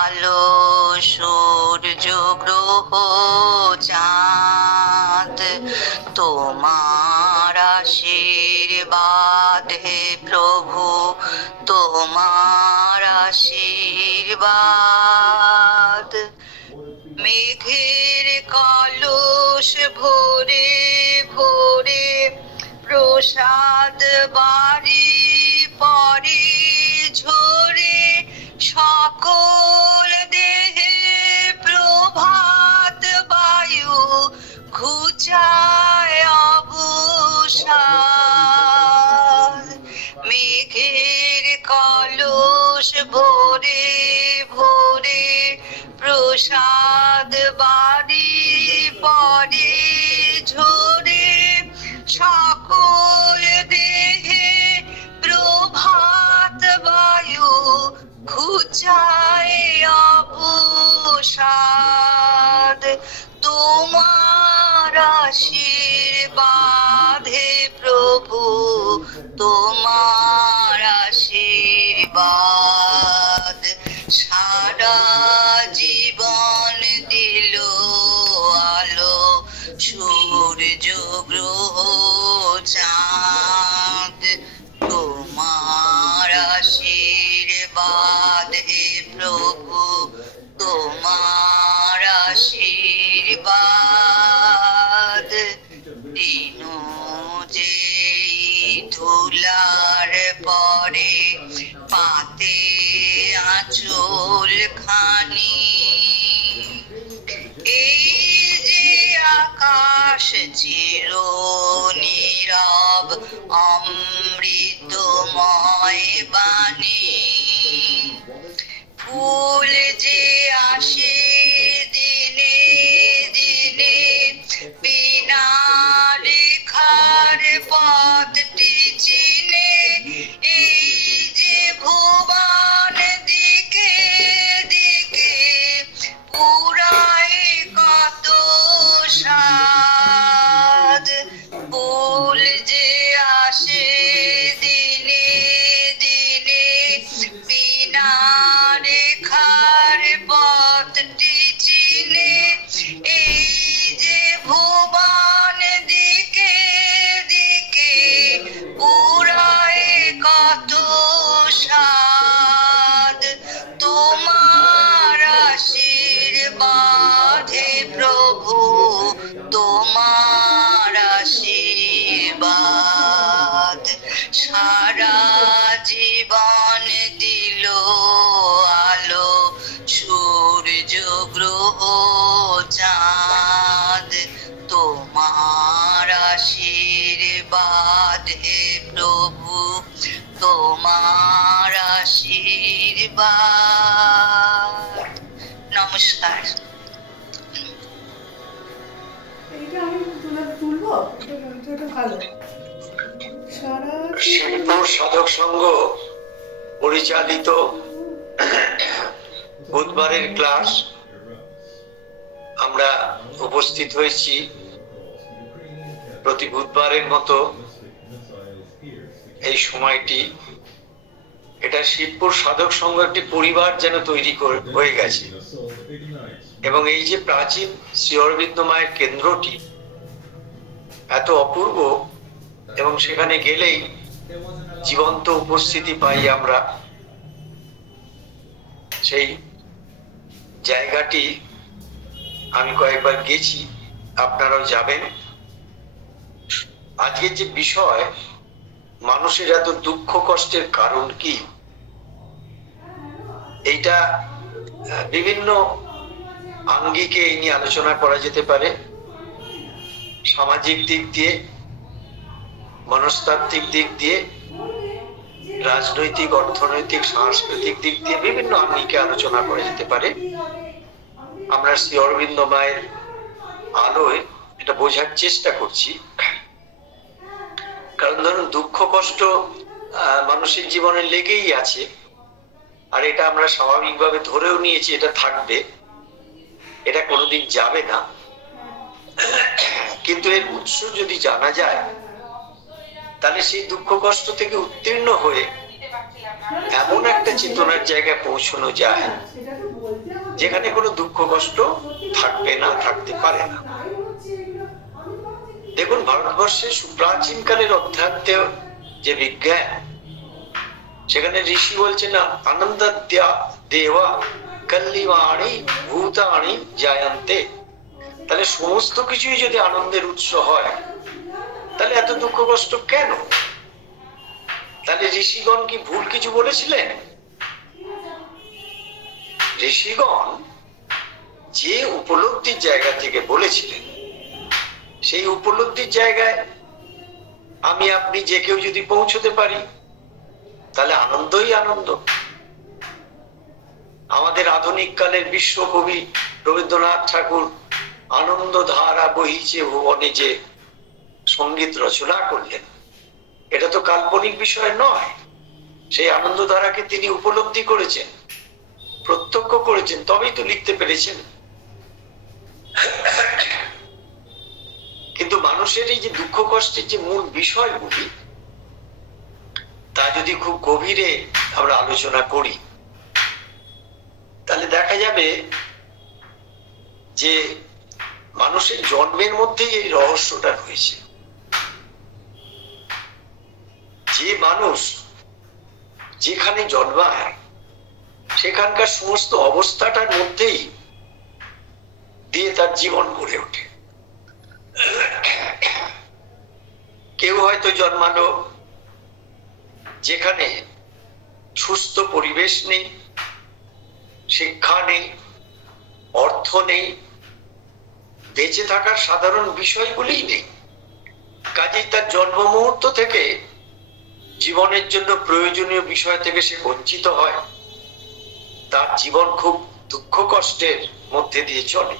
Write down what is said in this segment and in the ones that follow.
আলো সূর্য গ্রহ চাঁদ, তোমার আশীর্বাদ হে প্রভু, তোমার আশীর্বাদ। মেঘের কলস ভরে ভরে প্রসাদ বাড়ি পরে ঝরে, সকল দেহে প্রভাত বায়ু ঘুচায় অবসাদ। মেঘের কলস ভরে ভরে প্রসাদ বাড়ি পরে ঝরে, সকল দেহে প্রভাত বায়ু ঘুচায় অবসাদ। তোমার আশীর্বাদ হে প্রভু, তোমার আশীর্বাদ। সারা জীবন দিল আলো সূর্য গ্রহ চাঁদ, তোমার আশীর্বাদ হে প্রভু, তোমার আশীর্বাদ। দিন যে ধুলার পরে পাতে আঁচল খানি, এই যে আকাশ চির নীরব অমৃতময় বাণী, ফুল যে আসে দিনে দিনে বিনা লেখার পথটি চিনে, এই যে ভুবন দিকে দিকে পুরায় কত সাদ। ফুল যে আসে দিনে দিনে বিনা রেখার পথটি চিনে, এই যে ভুবন দিকে দিকে পুরায় কত সাদ। তোমার আশীর্বাদ হে প্রভু, তোমার আশীর্বাদ। সারা জীবন দিল আলো সূর্য গ্রহ চাঁদ, তোমার আশীর্বাদ হে প্রভু, তোমার আশীর্বাদ। নমস্কার। শিবপুর সাধক সংঘ পরিচালিত বুধবারের ক্লাস আমরা উপস্থিত হয়েছি প্রতি বুধবারের মতো। এই সময়টি এটা শিবপুর সাধক সংঘ একটি পরিবার যেন তৈরি হয়ে গেছে, এবং এই যে প্রাচীন শ্রী অরবিন্দ মায়ের কেন্দ্রটি এত অপূর্ব, এবং সেখানে গেলেই জীবন্ত উপস্থিতি পাই আমরা। সেই জায়গাটি আমি কয়েকবার গেছি, আপনারাও যাবেন। আজকের যে বিষয়, মানুষের এত দুঃখ কষ্টের কারণ কি, এইটা বিভিন্ন আঙ্গিকে এই নিয়ে আলোচনা করা যেতে পারে। সামাজিক দিক দিয়ে, মনস্তাত্ত্বিক দিক দিয়ে, রাজনৈতিক, অর্থনৈতিক, সাংস্কৃতিক দিক দিয়ে বিভিন্ন আঙ্গিকে আলোচনা করা যেতে পারে। আমরা শ্রী অরবিন্দ মায়ের আলোয় এটা বোঝার চেষ্টা করছি। কারণ ধরুন, দুঃখ কষ্ট মানুষের জীবনে লেগেই আছে, আর এটা আমরা স্বাভাবিকভাবে ধরেও নিয়েছি এটা থাকবে, এটা কোনোদিন যাবে না। কিন্তু এর উৎস যদি জানা যায়, তাহলে সেই দুঃখ কষ্ট থেকে উত্তীর্ণ হয়ে এমন একটা চেতনার জায়গায় পৌঁছানো যায় যেখানে কোনো দুঃখ কষ্ট থাকবে না, থাকতে পারে না। দেখুন, ভারতবর্ষের প্রাচীনকালের অধ্যাত্ম যে বিজ্ঞান, সেখানে ঋষি বলছে না, আনন্দ দেওয়া কল্লিবাণী ভূতানি জায়ন্তে। তাহলে সমস্ত কিছুই যদি আনন্দের উৎস হয়, তাহলে এত দুঃখ কষ্ট কেন? তাহলে ঋষিগণ কি ভুল কিছু বলেছিলেন? ঋষিগণ যে উপলব্ধির জায়গা থেকে বলেছিলেন, সেই উপলব্ধির জায়গায় আমি আপনি যে কেউ যদি পৌঁছতে পারি, তাহলে আনন্দই আনন্দ। আমাদের আধুনিক কালের বিশ্বকবি রবীন্দ্রনাথ ঠাকুর আনন্দ ধারা বহিছে ভুবনে যে সঙ্গীত রচনা করলেন, এটা তো কাল্পনিক বিষয় নয়। সেই আনন্দ ধারাকে তিনি উপলব্ধি করেছেন, প্রত্যক্ষ করেছেন, তবেই তো লিখতে পেরেছেন। কিন্তু মানুষের এই যে দুঃখ কষ্টের যে মূল বিষয়গুলি, তা যদি খুব গভীরে আমরা আলোচনা করি, তাহলে দেখা যাবে যে মানুষের জন্মের মধ্যেই এই রহস্যটা রয়েছে। যে মানুষ যেখানে জন্মায়, সেখানকার সমস্ত অবস্থাটার মধ্যেই দিয়ে তার জীবন গড়ে ওঠে। কেউ হয়তো জন্মালো যেখানে সুস্থ পরিবেশ নেই, শিক্ষা নেই, অর্থ নেই, বেঁচে থাকার সাধারণ বিষয়গুলি নেই। কাজেই তার জন্ম মুহূর্ত থেকে জীবনের জন্য প্রয়োজনীয় বিষয় থেকে সে বঞ্চিত হয়। তার জীবন খুব দুঃখ কষ্টের মধ্যে দিয়ে চলে।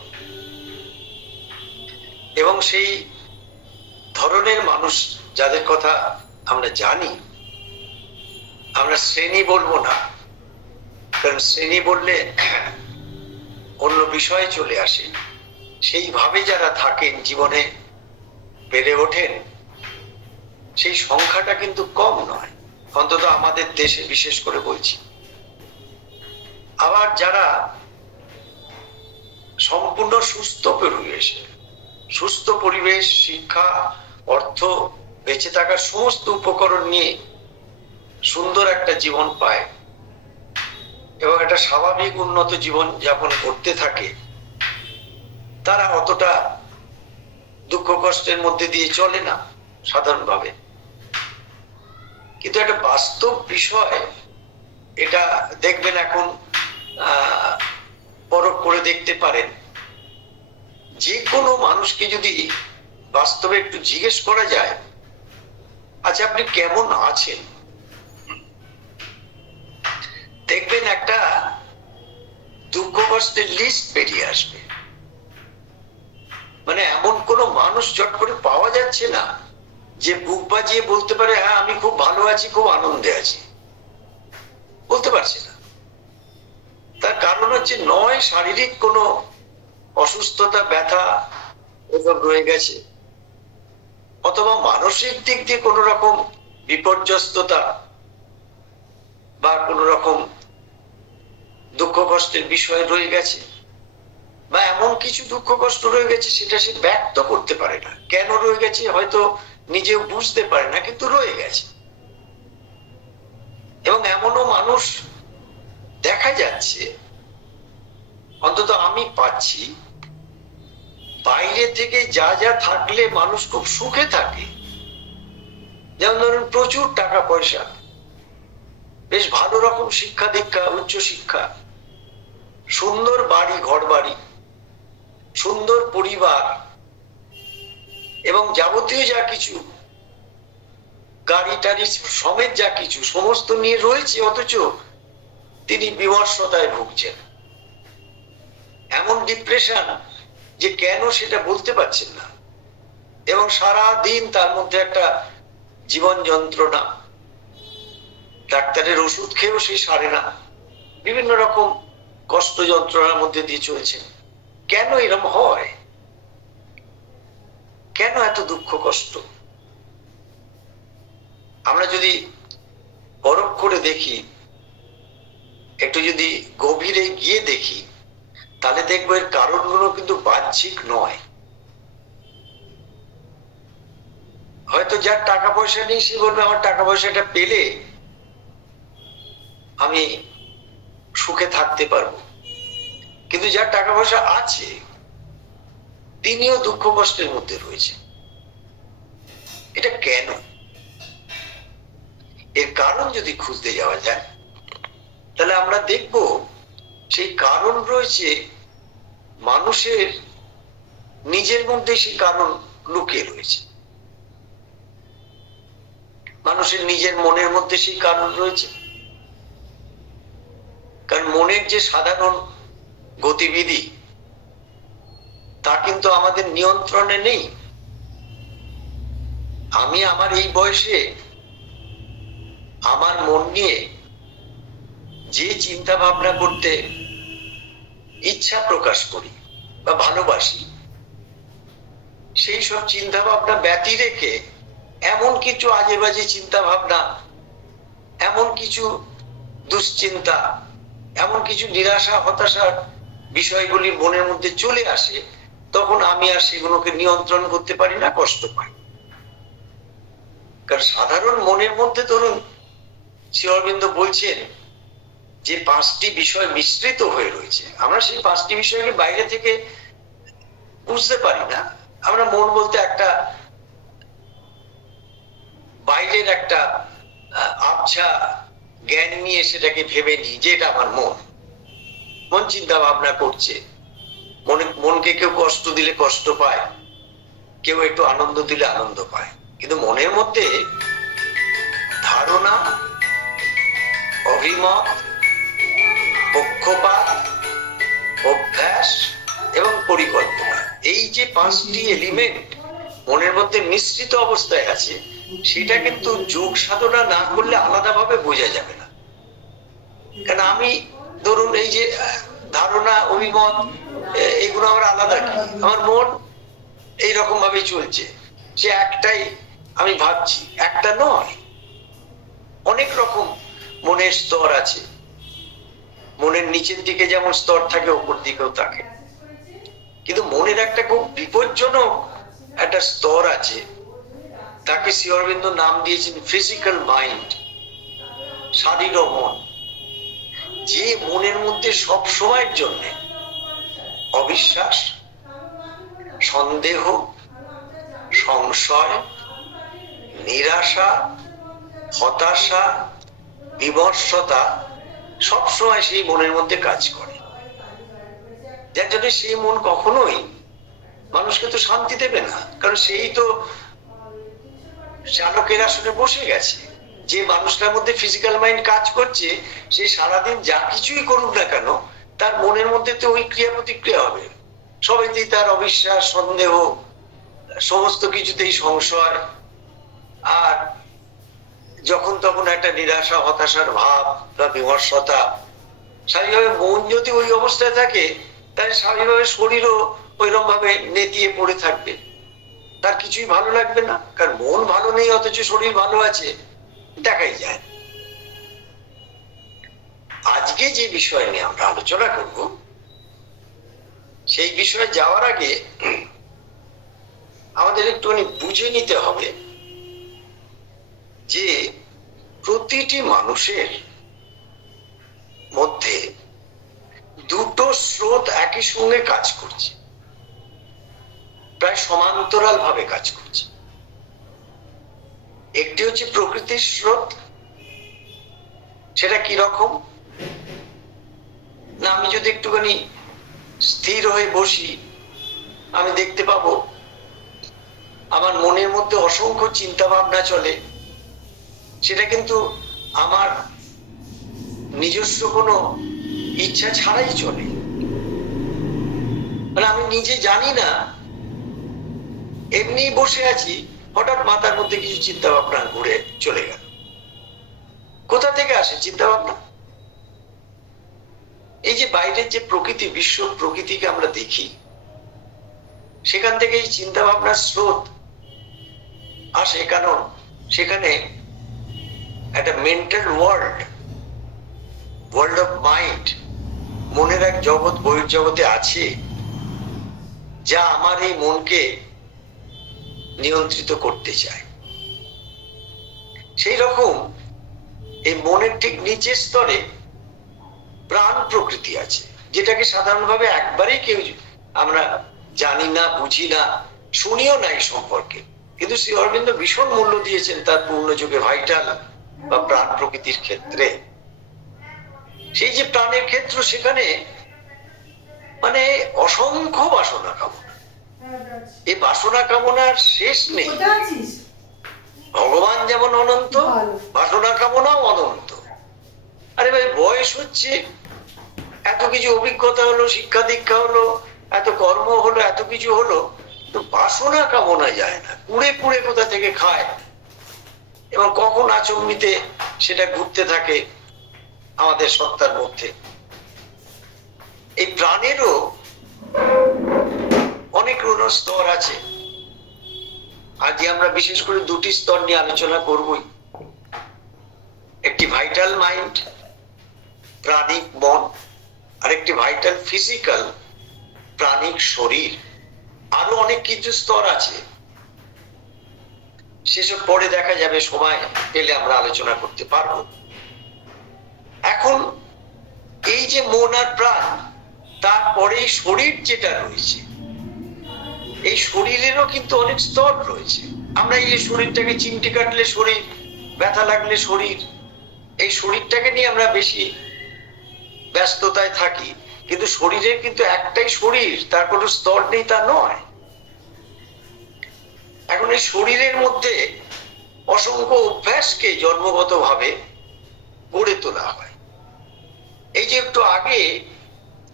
এবং সেই ধরনের মানুষ যাদের কথা আমরা জানি, আমরা শ্রেণী বলবো না, কারণ শ্রেণী বললে অন্য বিষয়ে চলে আসে। সেইভাবে যারা থাকেন, জীবনে বেড়ে ওঠেন, সেই সংখ্যাটা কিন্তু কম নয়, অন্তত আমাদের দেশে বিশেষ করে বলছি। আবার যারা সম্পূর্ণ সুস্থ পরিবেশ, সুস্থ পরিবেশ, শিক্ষা, অর্থ, বেঁচে থাকার সমস্ত উপকরণ নিয়ে সুন্দর একটা জীবন পায় এবং একটা স্বাভাবিক উন্নত জীবন যাপন করতে থাকে, তারা অতটা দুঃখ কষ্টের মধ্যে দিয়ে চলে না সাধারণভাবে। কিন্তু একটা বাস্তব বিষয়, এটা দেখবেন এখন পরখ করে দেখতে পারেন, যে কোনো মানুষকে যদি বাস্তবে একটু জিজ্ঞেস করা যায়, আচ্ছা আপনি কেমন আছেন, দেখবেন একটা দুঃখ কষ্টের লিস্ট বেরিয়ে আসবে। মানে এমন কোন মানুষ চট করে পাওয়া যাচ্ছে না যে বুক বাজিয়ে বলতে পারে, হ্যাঁ আমি খুব ভালো আছি, খুব আনন্দে আছি। বলতে পারছে না। তার কারণ হচ্ছে, নয় শারীরিক কোনো অসুস্থতা, ব্যথা এসব রয়ে গেছে, অথবা মানসিক দিক দিয়ে কোন রকম বিপর্যস্ততা বা কোন রকম দুঃখ কষ্টের বিষয় রয়ে গেছে, বা এমন কিছু দুঃখ কষ্ট রয়ে গেছে সেটা সে ব্যক্ত করতে পারে না। কেন রয়ে গেছে হয়তো নিজেও বুঝতে পারে না, কিন্তু রয়ে গেছে। এবং এমনও মানুষ দেখা যাচ্ছে, অন্তত আমি পাচ্ছি, বাইরে থেকে যা যা থাকলে মানুষ খুব সুখে থাকে, যেমন ধরুন প্রচুর টাকা পয়সা, বেশ ভালো রকম শিক্ষা দীক্ষা, উচ্চ শিক্ষা, সুন্দর বাড়ি, ঘর বাড়ি, সুন্দর পরিবার, এবং যাবতীয় যা কিছু গাড়ি টাড়ি সমেত যা কিছু সমস্ত নিয়ে রয়েছে, অথচ তিনি বিমর্ষতায় ভুগছেন। এমন ডিপ্রেশন যে কেন সেটা বলতে পারছেন না, এবং সারা দিন তার মধ্যে একটা জীবন যন্ত্রণা, ডাক্তারের ওষুধ খেয়েও সে সারে না, বিভিন্ন রকম কষ্ট যন্ত্রণার মধ্যে দিয়ে চলছে। কেন এরকম হয়? কেন এত দুঃখ কষ্ট? আমরা যদি পরখ করে দেখি, একটু যদি গভীরে গিয়ে দেখি, তাহলে দেখবো এর কারণগুলো কিন্তু বাহ্যিক নয়। হয়তো যার টাকা পয়সা নেই সে বলবে আমার টাকা পয়সাটা পেলে আমি সুখে থাকতে পারবো, কিন্তু যার টাকা পয়সা আছে তিনিও দুঃখ কষ্টের মধ্যে রয়েছে। এটা কেন? এর কারণ যদি খুঁজতে যাওয়া যায়, তাহলে আমরা দেখব সেই কারণ রয়েছে মানুষের নিজের মধ্যে। সেই কারণ লুকিয়ে রয়েছে মানুষের নিজের মনের মধ্যে, সেই কারণ রয়েছে। কারণ মনের যে সাধারণ গতিবিধি তা কিন্তু আমাদের নিয়ন্ত্রণে নেই। আমি আমার এই বয়সে আমার মন নিয়ে যে চিন্তা ভাবনা করতে ইচ্ছা প্রকাশ করি বা ভালোবাসি, সেই সব চিন্তা ভাবনা ব্যতি রেখে এমন কিছু আজে বাজে চিন্তা ভাবনা, এমন কিছু দুশ্চিন্তা, এমন কিছু নিরাশা হতাশার বিষয়গুলি মনের মধ্যে চলে আসে, তখন আমি আর সেগুলোকে নিয়ন্ত্রণ করতে পারি না, কষ্ট পাই। কারণ সাধারণ মনের মধ্যে ধরুন শ্রী অরবিন্দ বলছেন যে 5টি বিষয় মিশ্রিত হয়ে রয়েছে। আমরা সেই 5টি বিষয়কে বাইরে থেকে বুঝতে পারি না। আমরা মন বলতে একটা বাইরের একটা আবছা জ্ঞান নিয়ে সেটাকে ভেবে নিই যে এটা আমার মন। মন চিন্তা ভাবনা করছে, মনকে কেউ কষ্ট দিলে কষ্ট পায়, কেউ একটু আনন্দ দিলে আনন্দ পায়। কিন্তু মনের মধ্যে ধারণা, অভিমত, পক্ষপাত, অভ্যাস এবং পরিকল্পনা, এই যে 5টি এলিমেন্ট মনের মধ্যে মিশ্রিত অবস্থায় আছে, সেটা কিন্তু যোগ সাধনা না করলে আলাদাভাবে বোঝা যাবে না। কারণ আমি ধরুন এই যে ধারণা, অভিমত, এগুলো আমার আলাদা কি? আমার মন এইরকম ভাবে চলছে, সে একটাই আমি ভাবছি, একটা নয়। অনেক রকম মনের স্তর আছে। মনের নিচের দিকে যেমন স্তর থাকে, উপর দিকেও থাকে। কিন্তু মনের একটা খুব বিপজ্জনক একটা স্তর আছে, তাকে শ্রী অরবিন্দ নাম দিয়েছেন ফিজিক্যাল মাইন্ড, শারীর মন। যে মনের মধ্যে সব সময়ের জন্য অবিশ্বাস, সন্দেহ, সংশয়, নিরাশা, হতাশা, বিমর্ষতা সবসময় সেই মনের মধ্যে কাজ করে, যার জন্য সেই মন কখনোই মানুষকে তো শান্তি দেবে না। কারণ সেই তো চালকের আসনে বসে গেছে। যে মানুষটার মধ্যে ফিজিক্যাল মাইন্ড কাজ করছে, সে সারাদিন যা কিছুই করুক না কেন, তার মনের মধ্যে তো ওই ক্রিয়া প্রতিক্রিয়া হবে। সবাইতেই তার অবিশ্বাস, সন্দেহ, সমস্ত কিছুতেই সংশয়, আর যখন তখন একটা নিরাশা, হতাশার ভাব বা বিমর্ষতা। স্বাভাবিকভাবে মন যদি ওই অবস্থায় থাকে, তাহলে স্বাভাবিকভাবে শরীরও ওইরকম ভাবে নেতিয়ে পড়ে থাকবে, তার কিছুই ভালো লাগবে না। কারণ মন ভালো নেই অথচ শরীর ভালো আছে, দেখাই যায়। আজকে যে বিষয় নিয়ে আমরা আলোচনা করব, সেই বিষয়ে যাওয়ার আগে আমাদের একটুখানি বুঝে নিতে হবে যে প্রতিটি মানুষের মধ্যে দুটো স্রোত একই সঙ্গে কাজ করছে, প্রায় সমান্তরাল ভাবে কাজ করছে। একটি হচ্ছে প্রকৃতির স্রোত। সেটা কি রকম না, আমি যদি একটুখানি স্থির হয়ে বসি, আমি দেখতে পাবো আমার মনের মধ্যে অসংখ্য চিন্তা ভাবনা চলে। সেটা কিন্তু আমার নিজস্ব কোনো ইচ্ছা ছাড়াই চলে, মানে আমি নিজে জানি না, এমনি বসে আছি, হঠাৎ মাথার মধ্যে কিছু চিন্তা ভাবনা ঘুরে চলে গেল। কোথা থেকে আসে চিন্তা ভাবনা? এই যে বাইরের যে প্রকৃতি, বিশ্ব প্রকৃতিকে আমরা দেখি, সেখান থেকে এই চিন্তা ভাবনার স্রোত আসে। কারণ সেখানে একটা mental world, world of mind, মনের এক জগৎ বহির্জগতে আছে, যা আমার এই মনকে নিয়ন্ত্রিত করতে চায়। সেই রকম এই মনের ঠিক নিচের স্তরে প্রাণ প্রকৃতি আছে, যেটাকে সাধারণভাবে একবারেই কেউ আমরা জানি না, বুঝি না, শুনিও না এই সম্পর্কে। কিন্তু শ্রী অরবিন্দ ভীষণ মূল্য দিয়েছেন তার পূর্ণ যুগে ভাইটাল বা প্রাণ প্রকৃতির ক্ষেত্রে। সেই যে প্রাণের ক্ষেত্র, সেখানে মানে অসংখ্য বাসনা কামনা। এই বাসনা কামনার শেষ নেই। ভগবান যেমন অনন্ত, বাসনা কামনাও অনন্ত। আরে ভাই, বয়স হচ্ছে, এত কিছু অভিজ্ঞতা হলো, শিক্ষা দীক্ষা হলো, এত কর্ম হলো, এত কিছু হলো, তো বাসনা কামনা যায় না। কুড়ে কুড়ে কোথা থেকে খায় এবং কখন আচমনিতে সেটা ঘুরতে থাকে আমাদের সত্তার মধ্যে। এই প্রাণেরও অনেক স্তর আছে। আজ আমরা বিশেষ করে দুটি স্তর নিয়ে আলোচনা করবই। একটি ভাইটাল মাইন্ড, প্রাণিক মন, আর একটি ভাইটাল ফিজিক্যাল, প্রাণিক শরীর। আরো অনেক কিছু স্তর আছে, সেসব পরে দেখা যাবে, সময় পেলে আমরা আলোচনা করতে পারবো। এখন এই যে মন আর প্রাণ, তারপরে শরীর যেটা রয়েছে, এই শরীরেরও কিন্তু অনেক স্তর রয়েছে। আমরা এই যে শরীরটাকে চিমটি কাটলে শরীর, ব্যথা লাগলে শরীর, এই শরীরটাকে নিয়ে আমরা বেশি ব্যস্ততায় থাকি। কিন্তু শরীরের কিন্তু একটাই শরীর, তার কোনো স্তর নেই তা নয়। এখন এই শরীরের মধ্যে অসংখ্য অভ্যাসকে জন্মগতভাবে গড়ে তোলা হয়। এই যে একটু আগে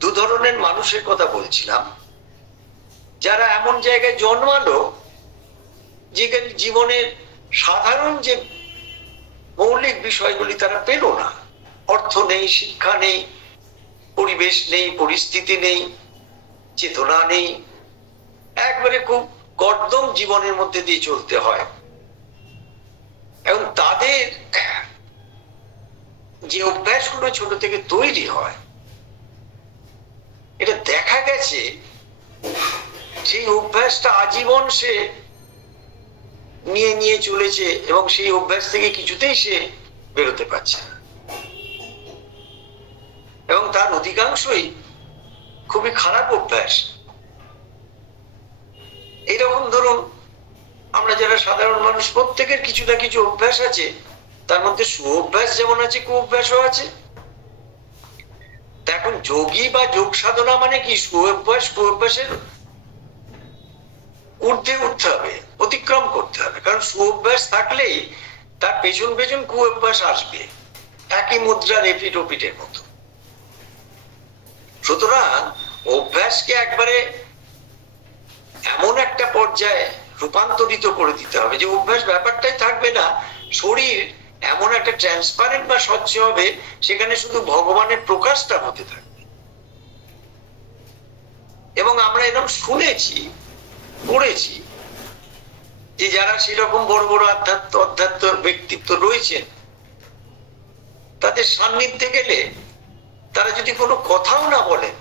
দু ধরনের মানুষের কথা বলছিলাম, যারা এমন জায়গায় জন্মালো যেখানে জীবনের সাধারণ যে মৌলিক বিষয়গুলি তারা পেল না। অর্থ নেই, শিক্ষা নেই, পরিবেশ নেই, পরিস্থিতি নেই, চেতনা নেই, একবারে খুব কর্দম জীবনের মধ্যে দিয়ে চলতে হয়। এবং তাদের যে অভ্যাসগুলো ছোট থেকে তৈরি হয়, এটা দেখা গেছে সেই অভ্যাসটা আজীবন সে নিয়ে নিয়ে চলেছে এবং সেই অভ্যাস থেকে কিছুতেই সে বেরোতে পারছে না। এবং তার অধিকাংশই খুবই খারাপ অভ্যাস। এইরকম ধরুন, আমরা যারা সাধারণ মানুষ, প্রত্যেকের কিছু না কিছু অভ্যাস আছে। তার মধ্যে সুঅভ্যাস যেমন আছে, কুঅভ্যাসও আছে। এখন যোগী বা যোগ সাধনা মানে কি? সুঅভ্যাস কুঅভ্যাসের ঊর্ধ্বে উঠতে হবে, অতিক্রম করতে হবে। কারণ সুঅভ্যাস থাকলেই তার পেছন পেছন কুঅভ্যাস আসবে, একই মুদ্রার এপিঠ ওপিঠের মতো। সুতরাং অভ্যাসকে একবারে এমন একটা পর্যায়ে রূপান্তরিত করে দিতে হবে যে অভ্যাস ব্যাপারটাই থাকবে না। শরীর এমন একটা ট্রান্সপারেন্ট বা স্বচ্ছ হবে, সেখানে শুধু ভগবানের প্রকাশটা হতে থাকবে। এবং আমরা এরকম শুনেছি, পড়েছি যে যারা সেরকম বড় বড় অধ্যাত্ম ব্যক্তিত্ব রয়েছেন, তাদের সান্নিধ্যে গেলে তারা যদি কোনো কথাও না বলেন,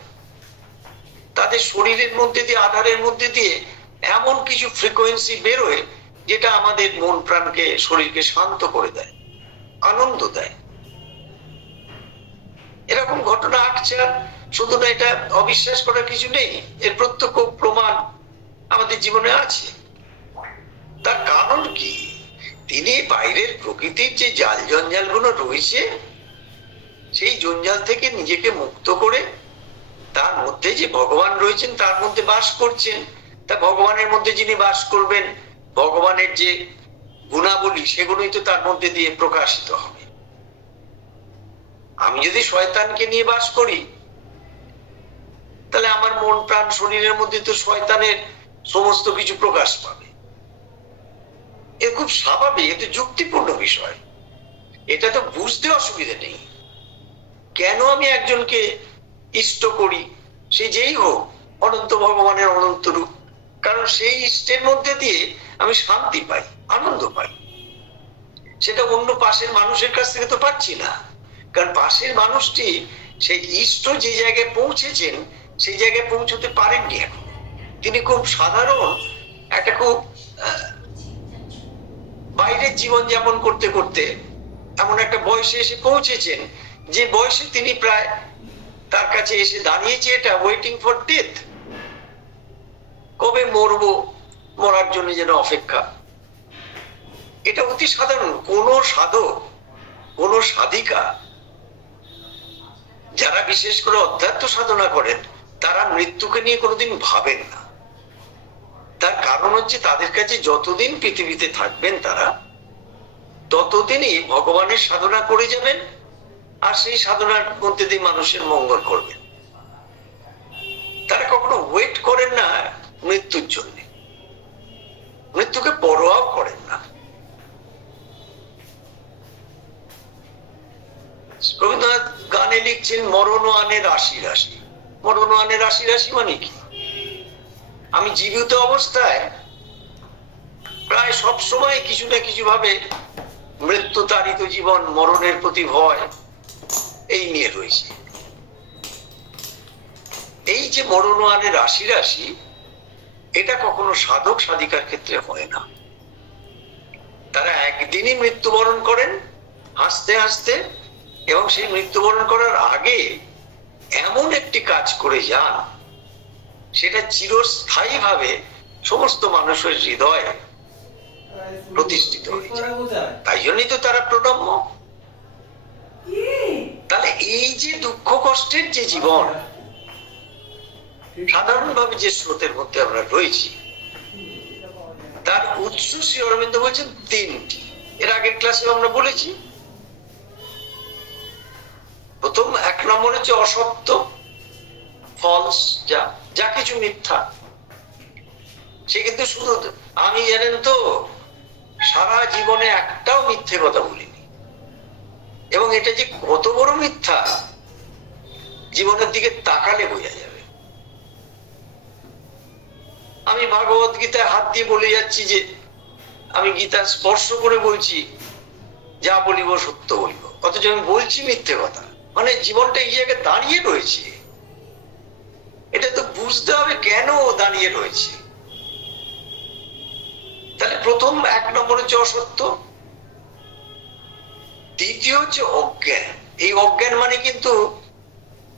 তাদের শরীরের মধ্যে দিয়ে, আধারের মধ্যে দিয়ে এমন কিছু ফ্রিকোয়েন্সি বেরোয় যেটা আমাদের মন প্রাণকে, শরীরকে শান্ত করে দেয়, আনন্দ দেয়। এরকম ঘটনা আঁকছে। শুধু না, এটা অবিশ্বাস করার কিছু নেই, এর প্রত্যক্ষ প্রমাণ আমাদের জীবনে আছে। তার কারণ কি? তিনি বাইরের প্রকৃতির যে জাল জঞ্জাল গুলো রয়েছে, সেই জঞ্জাল থেকে নিজেকে মুক্ত করে তার মধ্যে যে ভগবান রয়েছেন তার মধ্যে বাস করছেন। তা ভগবানের মধ্যে যিনি বাস করবেন, ভগবানের যে গুণাবলী, সেগুলোই তো তার মধ্যে দিয়ে প্রকাশিত হবে। আমি যদি শয়তানকে নিয়ে বাস করি, তাহলে আমার মন প্রাণ শরীরের মধ্যে তো শয়তানের সমস্ত কিছু প্রকাশ পাবে। এ খুব স্বাভাবিক, এ তো যুক্তিপূর্ণ বিষয়। এটা তো বুঝতে অসুবিধা নেই। কেন আমি একজনকে ইষ্ট করি, সে যেই হোক, অনন্ত ভগবানের অনন্ত রূপ। কারণ সেই ইষ্টের মধ্যে দিয়ে আমি শান্তি পাই, আনন্দ পাই। সেটা অন্য পাশের মানুষের কাছ থেকে তো পাচ্ছি না। কারণ পাশের মানুষটি সেই ইষ্ট যে জায়গায় পৌঁছেছেন সেই জায়গায় পৌঁছতে পারেননি এখন। তিনি খুব সাধারণ একটা খুব বাইরের জীবন যাপন করতে করতে এমন একটা বয়সে এসে পৌঁছেছেন যে বয়সে তিনি প্রায় তার কাছে এসে দাঁড়িয়েছে এটা ওয়েটিং ফর ডেথ, কবে মরবো, মরার জন্য যেন অপেক্ষা। এটা অতি সাধারণ। কোন সাধক, কোন সাধিকা যারা বিশেষ করে অধ্যাত্ম সাধনা করেন তারা মৃত্যুকে নিয়ে কোনোদিন ভাবেন না। তার কারণ হচ্ছে তাদের কাছে যতদিন পৃথিবীতে থাকবেন তারা ততদিনই ভগবানের সাধনা করে যাবেন আর সেই সাধনার মধ্যে দিয়ে মানুষের মঙ্গল করবেন। তারা কখনো ওয়েট করেন না মৃত্যুর জন্য, মৃত্যুকে পরোয়াও করেন না। রবীন্দ্রনাথ গানে লিখছেন মরণ আনে রাশি রাশি। মরণ আনে রাশি রাশি মানে কি? আমি জীবিত অবস্থায় প্রায় সব সময় কিছু না কিছু ভাবে মৃত্যু তাড়িত জীবন, মরণের প্রতি ভয় এই নিয়ে রয়েছে। এই যে মরণ আনে রাশি রাশি, এটা কখনো সাধক সাধিকার ক্ষেত্রে হয় না। তারা একদিনই মৃত্যুবরণ করেন হাসতে হাসতে, এবং সেই মৃত্যুবরণ করার আগে এমন একটি কাজ করে যান সেটা চিরস্থায়ী ভাবে সমস্ত মানুষের হৃদয়ে প্রতিষ্ঠিত হয়ে যায়। তাই জন্যই তো তারা প্রণম্য। তাহলে এই যে দুঃখ কষ্টের যে জীবন, সাধারণভাবে যে স্রোতের মধ্যে আমরা রয়েছি, তার উৎস শ্রী অরবিন্দ বলছেন তিনটি। এর আগের ক্লাসে আমরা বলেছি। প্রথম 1 নম্বর হচ্ছে অসত্য, ফলস, যা কিছু মিথ্যা। সে কিন্তু শুধু আমি জানেন তো সারা জীবনে একটাও মিথ্যে কথা বলিনি, এবং এটা যে কত বড় মিথ্যা জীবনের দিকে তাকালে বোঝা যাবে। আমি ভাগবত গীতায় হাত দিয়ে বলে যাচ্ছি যে আমি গীতা স্পর্শ করে বলছি যা বলিব সত্য বলিব, অথচ আমি বলছি মিথ্যে কথা। মানে জীবনটা এই জায়গায় দাঁড়িয়ে রয়েছে, এটা তো বুঝতে হবে কেন দাঁড়িয়ে রয়েছে। তাহলে প্রথম 1 নম্বর হচ্ছে অসত্য। দ্বিতীয় হচ্ছে অজ্ঞান। এই অজ্ঞান মানে কিন্তু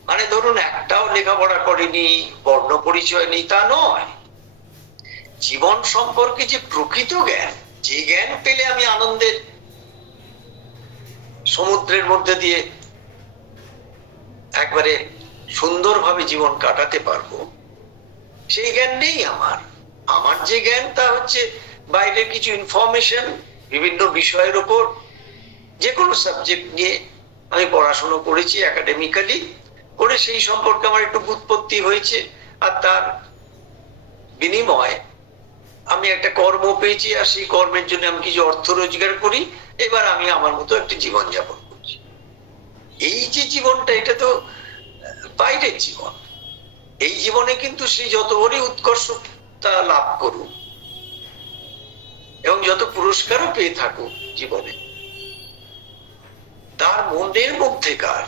মানে ধরুন একটাও লেখাপড়া করেনি, বর্ণ পরিচয় নেই, তা নয়। জীবন সম্পর্কে যে প্রকৃত জ্ঞান, যে জ্ঞান পেলে আমি আনন্দের সমুদ্রের মধ্যে দিয়ে একবারে সুন্দরভাবে জীবন কাটাতে পারবো, সেই জ্ঞান নেই আমার। আমার যে জ্ঞান তা হচ্ছে বাইরের কিছু ইনফরমেশন, বিভিন্ন বিষয়ের উপর যে কোনো সাবজেক্ট নিয়ে আমি পড়াশোনা করেছি একাডেমিক্যালি করে, সেই সম্পর্কে আমার একটু বুৎপত্তি হয়েছে, আর তার বিনিময়ে আমি একটা কর্ম পেয়েছি, আর সেই কর্মের জন্য আমি কিছু অর্থ রোজগার করি। এবার আমি আমার মতো একটা জীবন যাপন করছি। এই যে জীবনটা, এটা তো বাইরের জীবন। এই জীবনে কিন্তু সে যত বড়ই উৎকর্ষতা লাভ করুক এবং যত পুরস্কারও পেয়ে থাকুক জীবনে, তার মনের মধ্যেকার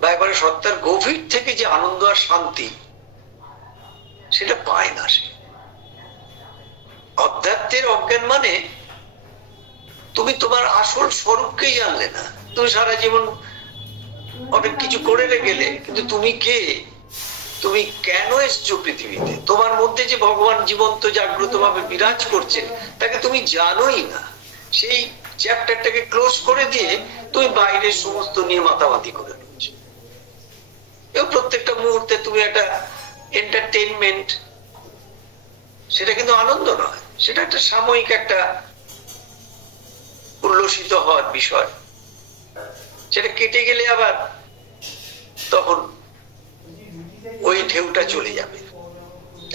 বা একবারে সত্তার গভীর থেকে যে আনন্দ আর শান্তি, সেটা পায় না সে। অধ্যাত্মের অজ্ঞান মানে তুমি তোমার আসল স্বরূপকেই জানলে না। তুমি সারা জীবন অনেক কিছু করে গেলে, কিন্তু তুমি কে, তুমি কেন এসছো পৃথিবীতে, তোমার মধ্যে যে ভগবান জীবন্ত জাগ্রত ভাবে বিরাজ করছেন তাকে তুমি জানোই না। সেই চ্যাপ্টারটাকে ক্লোজ করে দিয়ে তুমি বাইরের সমস্ত নিয়ে মাতামাতি করে নিচ্ছ। এবং প্রত্যেকটা মুহূর্তে তুমি একটা এন্টারটেইনমেন্ট, সেটা কিন্তু আনন্দ নয়, সেটা একটা সাময়িক একটা উল্লসিত হওয়ার বিষয়। সেটা কেটে গেলে আবার তখন ওই ঢেউটা চলে যাবে।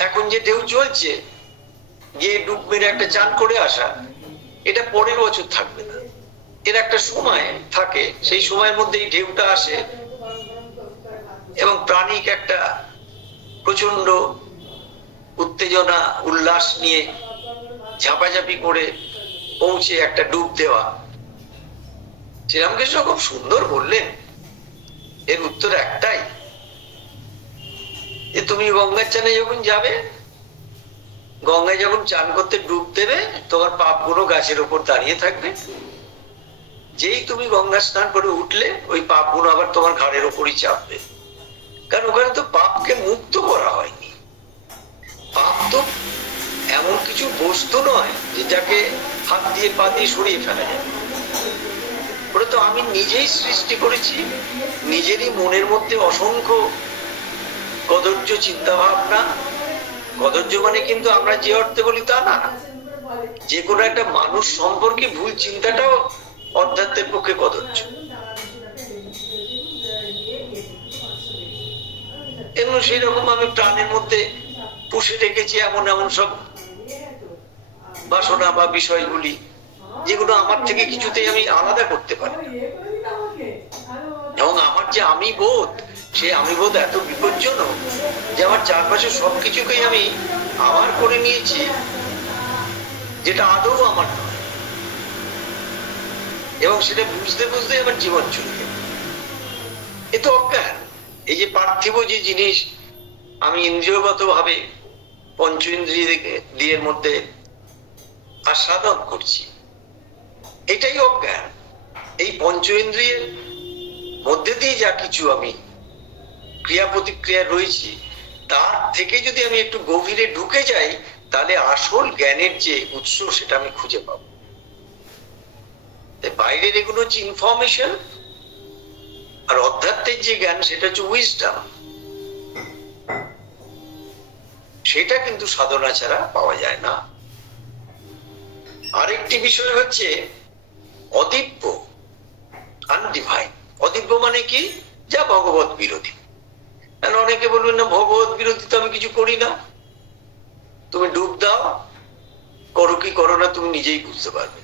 এখন যে ঢেউ চলছে, গিয়ে ডুব মেরে একটা চান করে আসা, এটা পরের বছর থাকবে না। এর একটা সময় থাকে, সেই সময়ের মধ্যে এই ঢেউটা আসে এবং প্রাণিক একটা প্রচন্ড উত্তেজনা উল্লাস নিয়ে ঝাপাঝাপি করে পৌঁছে একটা ডুব দেওয়া, শ্রীরামকৃষ্ণ খুব সুন্দর বললেন, এর উত্তর একটাই, যে তুমি গঙ্গার চানে যখন যাবে, গঙ্গায় যখন চান করতে ডুব দেবে, তোমার পাপগুলো গাছের উপর দাঁড়িয়ে থাকবে। যেই তুমি গঙ্গা স্নান করে উঠলে, ওই পাপগুলো আবার তোমার ঘাড়ের উপরই চাপবে। কারণ ওখানে তো পাপকে মুক্ত করা হয়নি। পাপ তো এমন কিছু বস্তু নয় যে যাকে হাত দিয়ে পা দিয়ে সরিয়ে ফেলা যায়। ওটা তো আমি নিজেই সৃষ্টি করেছি, নিজেরই মনের মধ্যে অসংখ্য কদর্য চিন্তা ভাবনা। কদর্য মানে কিন্তু আমরা যে অর্থে বলি তা না, যে কোনো একটা মানুষ সম্পর্কে ভুল চিন্তাটাও অধ্যাত্মের পক্ষে কদর্য। এবং সেই রকম আমি প্রাণের মধ্যে পুষে রেখেছি এমন এমন সব বাসনা বা বিষয়গুলি, যেগুলো আমার থেকে কিছুতেই আমি আলাদা করতে পারি না। এবং আমার যে আমি বোধ, সে আমি বোধ এত বিপজ্জনক যে আমার চারপাশে সবকিছুকেই আমি আমার করে নিয়েছি, যেটা আদৌ আমার নয়। এবং সেটা বুঝতে বুঝতে আমার জীবন চলে গেল। এ তো অজ্ঞান। এই যে পার্থিব যে জিনিস আমি ইন্দ্রিয়গত ভাবে পঞ্চ ইন্দ্রিয়ের মধ্যে আস্বাদন করছি, এটাই অজ্ঞান। এই পঞ্চ ইন্দ্রিয়ের মধ্যে দিয়ে যা কিছু আমি ক্রিয়া প্রতিক্রিয়া রয়েছি, তার থেকে যদি আমি একটু গভীরে ঢুকে যাই, তাহলে আসল জ্ঞানের যে উৎস সেটা আমি খুঁজে পাবো। বাইরের এগুলো হচ্ছে ইনফরমেশন, আর অধ্যাত্মের যে জ্ঞান সেটা হচ্ছে উইজডম। সেটা কিন্তু সাধনা ছাড়া পাওয়া যায় না। আরেকটি বিষয় হচ্ছে অদিব্য, আনডিভাইন। অদিব্য মানে কি? যা ভগবত বিরোধী। অনেকে বলবেন না, ভগবত বিরোধী তো আমি কিছু করি না। তুমি ডুব দাও, করো কি করো না তুমি নিজেই বুঝতে পারবে।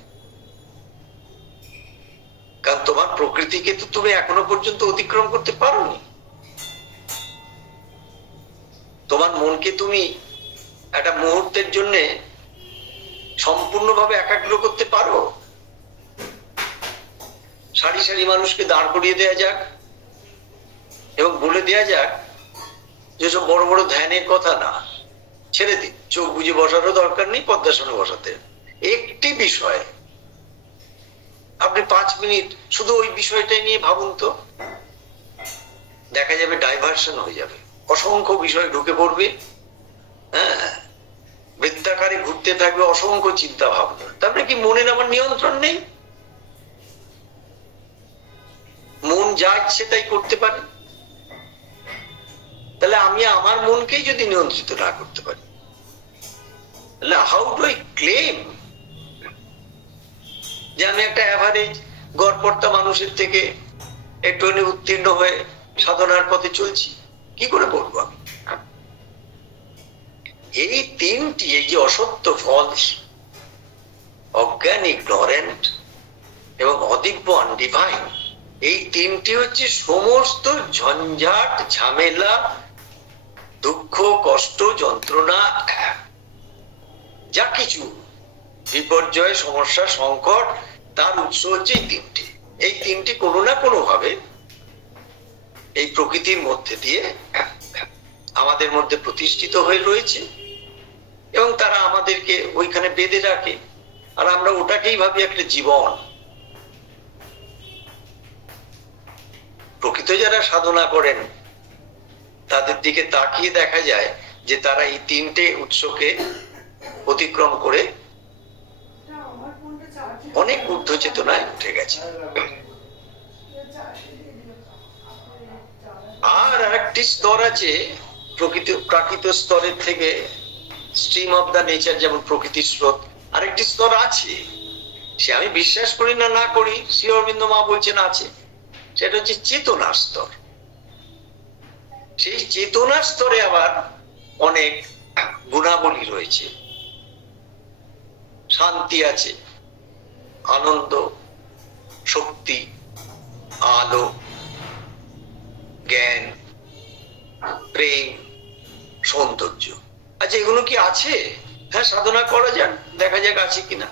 কারণ তোমার প্রকৃতিকে তো তুমি এখনো পর্যন্ত অতিক্রম করতে পারোনি। তোমার মনকে তুমি একটা মুহূর্তের জন্য সম্পূর্ণভাবে একাগ্র করতে পারো? সারি সারি মানুষকে দাঁড় করিয়ে দেয়া যাক এবং বলে দেয়া যাক যেসব বড় বড় ধ্যানের কথা না, ছেড়ে দিন, চোখ বুঝে বসারও দরকার নেই, পদ্মাসনে বসাতে। একটি বিষয় আপনি 5 মিনিট শুধু ওই বিষয়টাই নিয়ে ভাবুন তো, দেখা যাবে ডাইভার্সন হয়ে যাবে, অসংখ্য বিষয় ঢুকে পড়বে। হ্যাঁ, বৃত্তাকারে ঘুরতে থাকবে অসংখ্য চিন্তা ভাবনা। তারপরে কি মনের আমার নিয়ন্ত্রণ নেই? মন যা ইচ্ছে তাই করতে পারে। তাহলে আমি আমার মনকেই যদি নিয়ন্ত্রিত না করতে পারি, তাহলে হাউ ডু আই ক্লেম যে আমি একটা অ্যাভারেজ গড়পড়তা মানুষের থেকে একটুখানি উত্তীর্ণ হয়ে সাধনার পথে চলছি? কি করে বলবো আমি? এই তিনটি, এই যে অসত্য, ফলস, অজ্ঞান, ইগনোরেন্ট এবং অদিব্য, আনডিভাইন, এই তিনটি হচ্ছে সমস্ত ঝঞ্ঝাট, ঝামেলা, দুঃখ, কষ্ট, যন্ত্রণা, যা কিছু বিপর্যয়, সমস্যা, সংকট, তার উৎস হচ্ছে এই তিনটি। এই তিনটি কোনো না কোনো ভাবে এই প্রকৃতির মধ্যে দিয়ে আমাদের মধ্যে প্রতিষ্ঠিত হয়ে রয়েছে এবং তারা আমাদেরকে ওইখানে বেঁধে রাখে, আর আমরা ওটাকেই ভাবি একটা জীবন। প্রকৃত যারা সাধনা করেন তাদের দিকে তাকিয়ে দেখা যায় যে তারা এই তিনটে উৎসকে অতিক্রম করে অনেক ঊর্ধ্ব চেতনায় উঠে গেছে। আর আরেকটি স্তর আছে প্রাকৃত স্তরের থেকে, স্ট্রিম অফ দা নেচার, যেমন প্রকৃতির স্রোত। আরেকটি স্তর আছে, সে আমি বিশ্বাস করি না না করি, শ্রী অরবিন্দ মা বলছেন আছে। সেটা হচ্ছে চেতনার স্তর। সেই চেতনার স্তরে আবার অনেক গুণাবলী রয়েছে। শান্তি আছে, আনন্দ, শক্তি, আলো, জ্ঞান, প্রেম, সৌন্দর্য। আচ্ছা, এগুলো কি আছে? হ্যাঁ, সাধনা করা যাক, দেখা যাক আছে কিনা।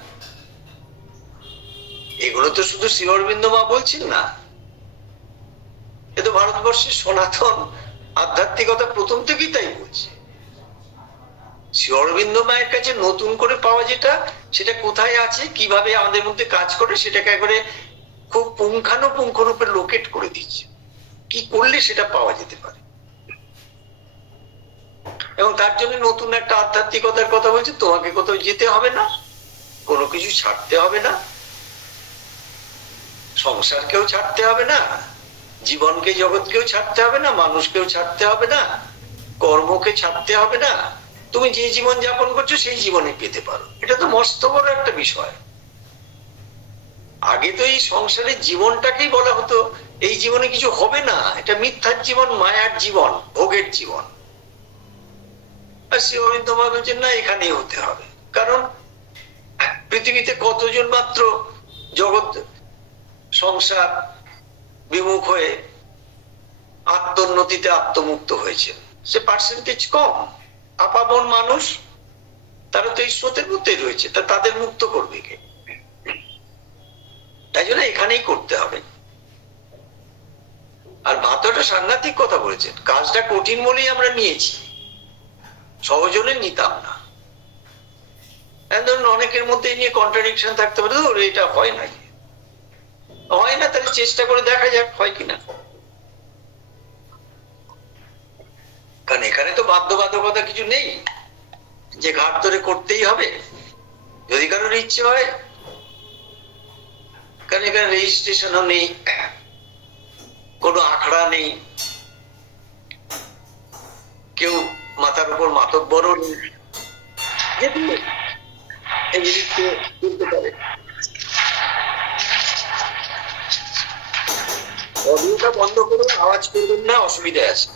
এগুলো তো শুধু শ্রী অরবিন্দ মা বলছেন না, এ তো ভারতবর্ষের সনাতন আধ্যাত্মিকতা প্রথম থেকেই তাই বলছে। শ্রী অরবিন্দ মায়ের কাছে নতুন করে পাওয়া যেটা, সেটা কোথায় আছে, কিভাবে আমাদের মধ্যে কাজ করে, সেটাকে একবারে খুব পুঙ্খানুপুঙ্খরূপে লোকেট করে দিচ্ছে, কি করলে সেটা পাওয়া যেতে পারে। এবং তার জন্য নতুন একটা আধ্যাত্মিকতার কথা বলছে, তোমাকে কোথাও যেতে হবে না, কোনো কিছু ছাড়তে হবে না, সংসারকেও ছাড়তে হবে না, জীবনকে জগৎকেও ছাড়তে হবে না, মানুষকেও ছাড়তে হবে না, কর্মকে ছাড়তে হবে না, তুমি যে জীবন যাপন করছো সেই জীবনে পেতে পারো। এটা তো মস্ত বড় একটা বিষয়। আগে তো এই সংসারের জীবনটাকেই বলা হতো এই জীবনে কিছু হবে না, এটা মিথ্যার জীবন, মায়ার জীবন, ভোগের জীবন। আর শ্রী অরবিন্দ মা বলছেন না, এখানেই হতে হবে। কারণ পৃথিবীতে কতজন মাত্র জগৎ সংসার বিমুখ হয়ে আত্মোন্নতিতে আত্মমুক্ত হয়েছেন, সে পার্সেন্টেজ কম। আপামর মানুষ তারা তো এই স্রোতের মধ্যেই রয়েছে, তাদের মুক্ত করবে কে? তাই জন্য এখানেই করতে হবে। আর ভাতটা সাংঘাতিক কথা বলেছেন, কাজটা কঠিন বলেই আমরা নিয়েছি, সহজ হলে নিতাম না। ধরুন অনেকের মধ্যে নিয়ে কন্ট্রাডিকশন থাকতে পারে, এটা হয় নাকি, হয় না, তাহলে চেষ্টা করে দেখা যাক হয় কিনা। কারণ এখানে তো বাধ্যবাধকতা কিছু নেই যে ঘাট ধরে করতেই হবে, যদি কারোর ইচ্ছে হয়। কারণ এখানে রেজিস্ট্রেশনও নেই, কোনো আখড়া নেই, কেউ মাথার উপর মাতব্বরও নেই, এই জিনিসকে করতে পারে। অডিওটা বন্ধ করুন, আওয়াজ করবেন না, অসুবিধা আছে।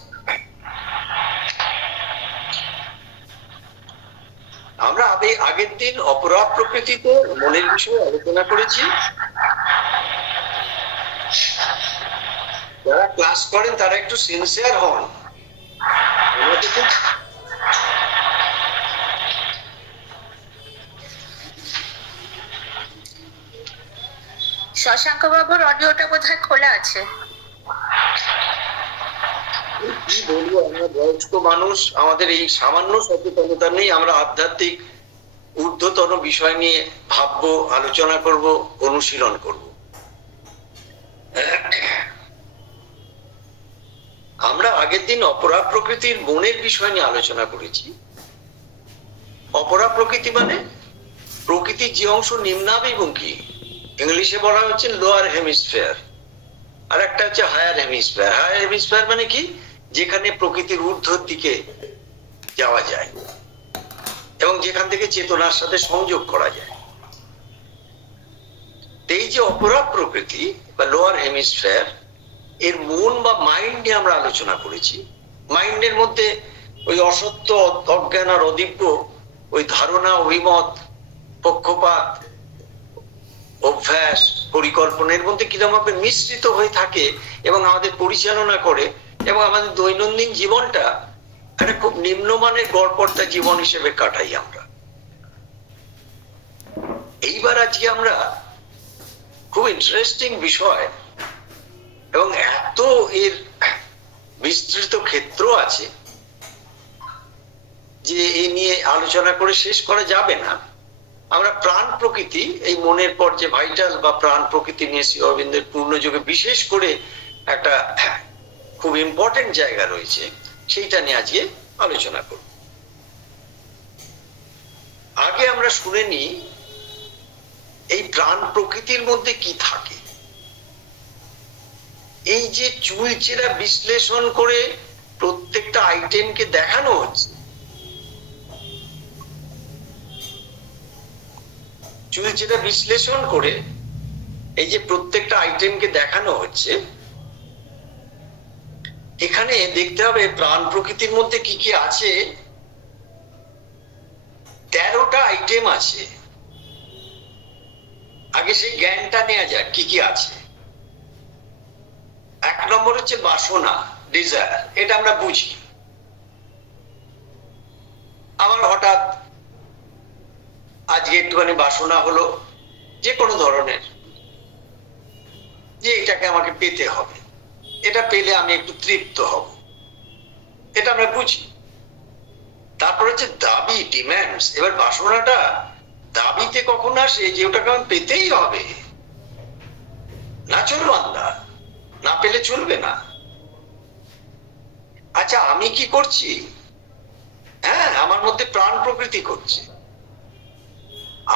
আমরা আগের দিন অপরাধ প্রকৃতিতে মনের বিষয়ে আলোচনা করেছি। যারা ক্লাস করেন তারা একটু সিনসিয়ার হন। শশাঙ্ক বাবুর অডিওটা বোধহয় খোলা আছে। কি বলবো, আমরা বয়স্ক মানুষ, আমাদের এই সামান্য সচেতনতা নেই। আমরা আধ্যাত্মিক ঊর্ধ্বতন বিষয় নিয়ে ভাববো, আলোচনা করব, অনুশীলন করব। আমরা আগের দিন অপরা প্রকৃতির মনের বিষয় নিয়ে আলোচনা করেছি। অপরা প্রকৃতি মানে প্রকৃতির যে অংশ নিম্নাভিমুখী, ইংলিশে বলা হচ্ছে লোয়ার হেমিস্ফিয়ার, আর একটা হচ্ছে হায়ার হেমিস্ফিয়ার। হায়ার হেমিস্ফিয়ার মানে কি, যেখানে প্রকৃতির ঊর্ধ্বর দিকে যাওয়া যায় এবং যেখান থেকে চেতনার সাথে সংযোগ করা যায়। এই যে অপরা প্রকৃতি বা লোয়ার হেমিস্ফিয়ার, এর মন বা মাইন্ড নিয়ে আমরা আলোচনা করেছি। মাইন্ডের মধ্যে ওই অসত্য, অজ্ঞান আর অদিব্য, ওই ধারণা, অভিমত, পক্ষপাত, অভ্যাস, পরিকল্পনার মধ্যে কিরকম ভাবে মিশ্রিত হয়ে থাকে এবং আমাদের পরিচালনা করে, এবং আমাদের দৈনন্দিন জীবনটা একটা খুব নিম্নমানের গড়পড়তা জীবন হিসেবে কাটাই আমরা। এইবার আজকে আমরা খুব ইন্টারেস্টিং বিষয়, এবং এত এর বিস্তৃত ক্ষেত্র আছে যে এ নিয়ে আলোচনা করে শেষ করা যাবে না। আমরা প্রাণ প্রকৃতি, এই মনের পর যে ভাইটাল বা প্রাণ প্রকৃতি নিয়ে শ্রী অরবিন্দের পূর্ণযোগে বিশেষ করে একটা খুব ইম্পর্টেন্ট জায়গা রয়েছে, সেইটা নিয়ে আজকে আলোচনা করব। আগে আমরা শুনে নিই এই প্রাণ প্রকৃতির মধ্যে কি থাকে। এই যে চুলচেরা বিশ্লেষণ করে প্রত্যেকটা আইটেমকে দেখানো হচ্ছে, চুলচেরা বিশ্লেষণ করে এই যে প্রত্যেকটা আইটেমকে দেখানো হচ্ছে, এখানে দেখতে হবে প্রাণ প্রকৃতির মধ্যে কি কি আছে। 13টা আইটেম আছে। আগে সেই জ্ঞানটা নেওয়া যাক কি কি আছে। 1 নম্বর হচ্ছে বাসনা, ডিজায়ার। এটা আমরা বুঝি। আমার হঠাৎ আজকে একটুখানি বাসনা হলো, যে কোনো ধরনের, যে এটাকে আমাকে পেতে হবে, এটা পেলে আমি একটু তৃপ্ত হব, এটা আমরা বুঝি। তারপর হচ্ছে দাবি, ডিম্যান্ডস। এবার বাসনাটা দাবিতে কখন আসে যে ওটাকে আমি পেতেই হবে, না চলবান্দা, না পেলে চলবে না। আচ্ছা আমি কি করছি? হ্যাঁ, আমার মধ্যে প্রাণ প্রকৃতি করছে।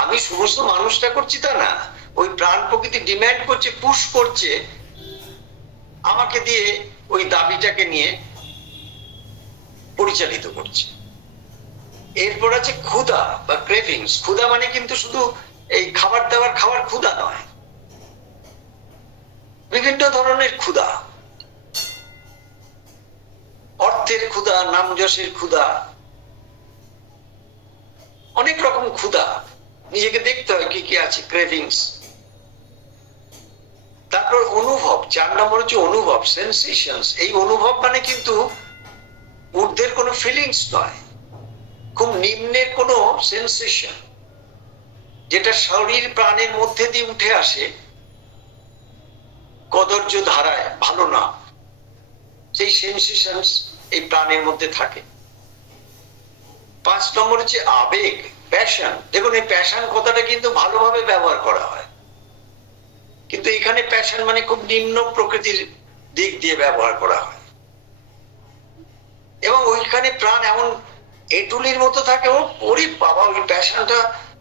আমি সমস্ত মানুষটা করছি তা না, ওই প্রাণ প্রকৃতি ডিম্যান্ড করছে, পুশ করছে আমাকে দিয়ে, ওই দাবিটাকে নিয়ে পরিচালিত করছে। এরপর আছে ক্ষুধা বা ক্রেভিংস। ক্ষুধা মানে কিন্তু শুধু এই খাবার দাবার খাওয়ার ক্ষুধা নয়, বিভিন্ন ধরনের ক্ষুধা, অর্থের ক্ষুধা, নাম যশের ক্ষুধা, অনেক রকম ক্ষুধা। নিজেকে দেখতে হয় কি কি আছে, ক্রেভিংস। তারপর অনুভব, 4 নম্বর হচ্ছে অনুভব, সেন্সেশনস। এই অনুভব মানে কিন্তু ঊর্ধ্বের কোনো ফিলিংস নয়, খুব নিম্নের কোনো সেন্সেশন, যেটা শরীর প্রাণের মধ্যে দিয়ে উঠে আসে কদর্য ধারায়, ভালো না, সেই সেন্সেশনস এই প্রাণের মধ্যে থাকে। 5 নম্বর হচ্ছে আবেগ, প্যাশন। দেখুন এই প্যাশন কথাটা কিন্তু ভালোভাবে ব্যবহার করা হয়, কিন্তু এখানে প্যাশন মানে খুব নিম্ন প্রকৃতির দিক দিয়ে ব্যবহার করা হয়, এবং ওইখানে প্রাণ এমন এটুলির মতো থাকে, ও ওরে বাবা, ওই প্যাশনটা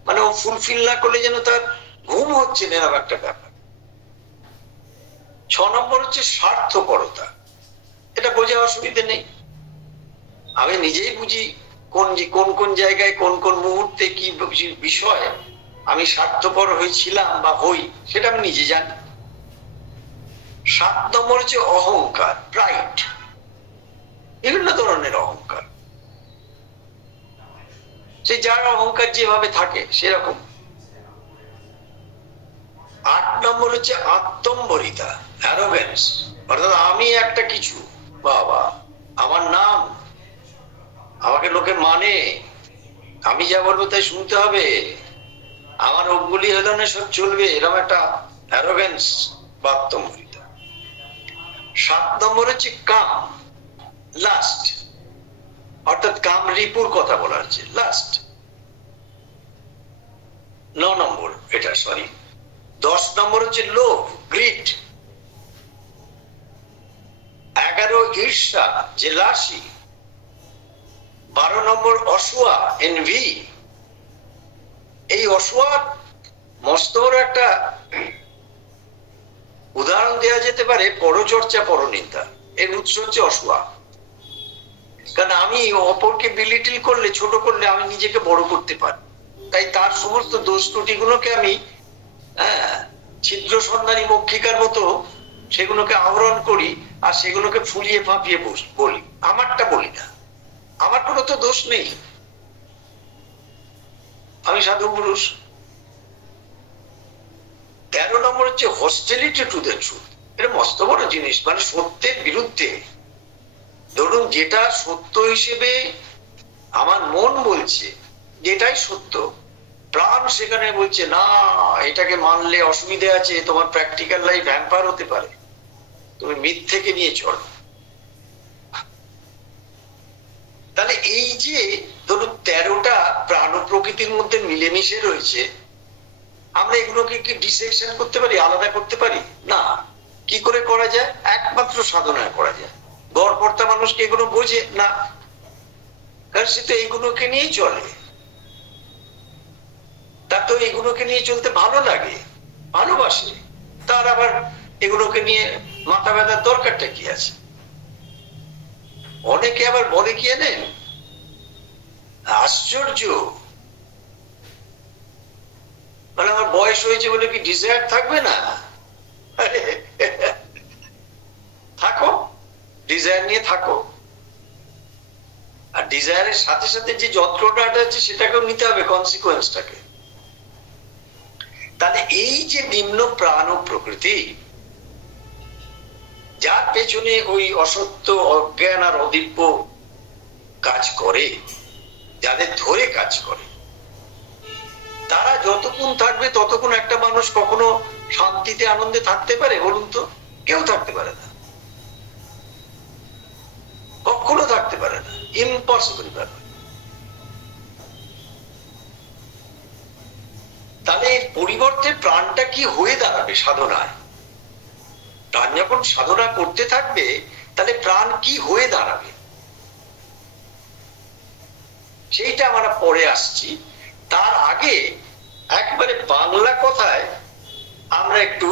মানে ও ফুলফিল না করলে যেন তার ঘুম হচ্ছে না, এরকম একটা ব্যাপার। 6 নম্বর হচ্ছে স্বার্থপরতা। এটা বোঝা অসুবিধে নেই, আমি নিজেই বুঝি কোন কোন জায়গায় কোন কোন মুহূর্তে কি বিষয় আমি স্বার্থপর হয়েছিলাম বা হই, সেটা আমি নিজে জানি। 7 নম্বর হচ্ছে অহংকার, প্রাইড, বিভিন্ন ধরনের অহংকার, সে যার অহংকার যেভাবে থাকে সেরকম। 8 নম্বর হচ্ছে আত্মম্বরিতা, অ্যারোগেন্স, অর্থাৎ আমি একটা কিছু, বাবা আমার নাম, আমাকে লোকে মানে, আমি যা বলবো তাই শুনতে হবে, আমার অঙ্গুলি হেলনে সব চলবে, এরকম একটা অ্যারোগেন্স বা আত্মম্বরিতা। 7 নম্বর হচ্ছে কাম, লাস্ট, অর্থাৎ কাম রিপুর কথা বলা হচ্ছে, লাস্ট। 9 নম্বর এটা, সরি 10 নম্বর হচ্ছে লোভ, গ্রিড। 11 ঈর্ষা, জেলাসি। 12 নম্বর অসূয়া, এনভি। এই অসূয়া মস্ত বড় একটা উদাহরণ দেওয়া যেতে পারে, পরচর্চা পরনিন্দা। এর উৎস হচ্ছে অসূয়া, কারণ আমি অপরকে বিলিটিল করলে, ছোট করলে আমি নিজেকে বড় করতে পারি, তাই তার সমস্ত দোষ ত্রুটিগুলোকে আমি ছিদ্র সন্ধানী মক্ষিকার মতো সেগুলোকে আহরণ করি, আর সেগুলোকে ফুলিয়ে ফাঁপিয়ে বলি, আমারটা বলি না, আমার কোনো তো দোষ নেই, আমি সাধু পুরুষ। 13 নম্বর হচ্ছে হস্টিলিটি টু দ্য ট্রুথ। এটা মস্ত বড় জিনিস, মানে সত্যের বিরুদ্ধে। ধরুন যেটা সত্য হিসেবে আমার মন বলছে যেটাই সত্য, প্রাণ সেখানে বলছে না, এটাকে মানলে অসুবিধা আছে, তোমার প্র্যাকটিক্যাল লাইফ হ্যাম্পার হতে পারে, তুমি মিথ্যেকে নিয়ে চলো। তাহলে এই যে ধরুন 13টা প্রাণ প্রকৃতির মধ্যে মিলেমিশে রয়েছে, আমরা এগুলোকে কি ডিসেকশন করতে পারি, আলাদা করতে পারি না। কি করে করা যায়? একমাত্র সাধনায় করা যায়। গড়পড়তা মানুষকে এগুলো বোঝে না, কারণ সে তো এইগুলোকে নিয়েই চলে, তার তো এগুলোকে নিয়ে চলতে ভালো লাগে, ভালোবাসে, তার আবার এগুলোকে নিয়ে মাথা ব্যথার দরকারটা কি আছে? অনেকে আবার বলে কি জানেন, আশ্চর্য, মানে আমার বয়স হয়েছে বলে কি ডিজায়ার থাকবে না? থাকো, ডিজায়ার নিয়ে থাকো, আর ডিজায়ারের সাথে সাথে যে যন্ত্রণাটা আছে সেটাকেও নিতে হবে, কনসিকুয়েন্সটাকে। তাহলে এই যে নিম্ন প্রাণ ও প্রকৃতি, যার পেছনে ওই অসত্য, অজ্ঞান আর অদিব্য কাজ করে, যাদের ধরে কাজ করে, তারা যতক্ষণ থাকবে ততক্ষণ একটা মানুষ কখনো শান্তিতে আনন্দে থাকতে পারে বলুন তো? কেউ থাকতে পারে না, কখনো থাকতে পারে না, ইম্পসিবল ব্যাপার। তাহলে এর পরিবর্তে প্রাণটা কি হয়ে দাঁড়াবে সাধনায়? প্রাণ যখন সাধনা করতে থাকবে তাহলে প্রাণ কি হয়ে দাঁড়াবে সেইটা আমরা পরে আসছি। তার আগে একবারে বাংলা কথায় আমরা একটু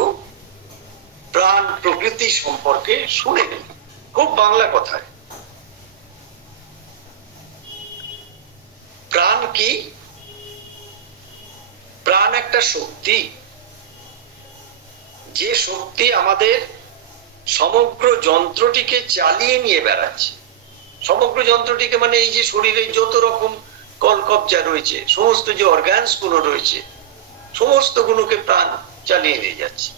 প্রাণ প্রকৃতি সম্পর্কে শুনে নিই, খুব বাংলা কথায়। প্রাণ কি? প্রাণ একটা শক্তি, যে শক্তি আমাদের সমগ্র যন্ত্রটিকে চালিয়ে নিয়ে বেড়াচ্ছে। সমগ্র যন্ত্রটিকে মানে এই যে শরীরে যত রকম কলকবজা রয়েছে, সমস্ত যে অর্গানস গুলো রয়েছে, সমস্ত গুলোকে প্রাণ চালিয়ে নিয়ে যাচ্ছে।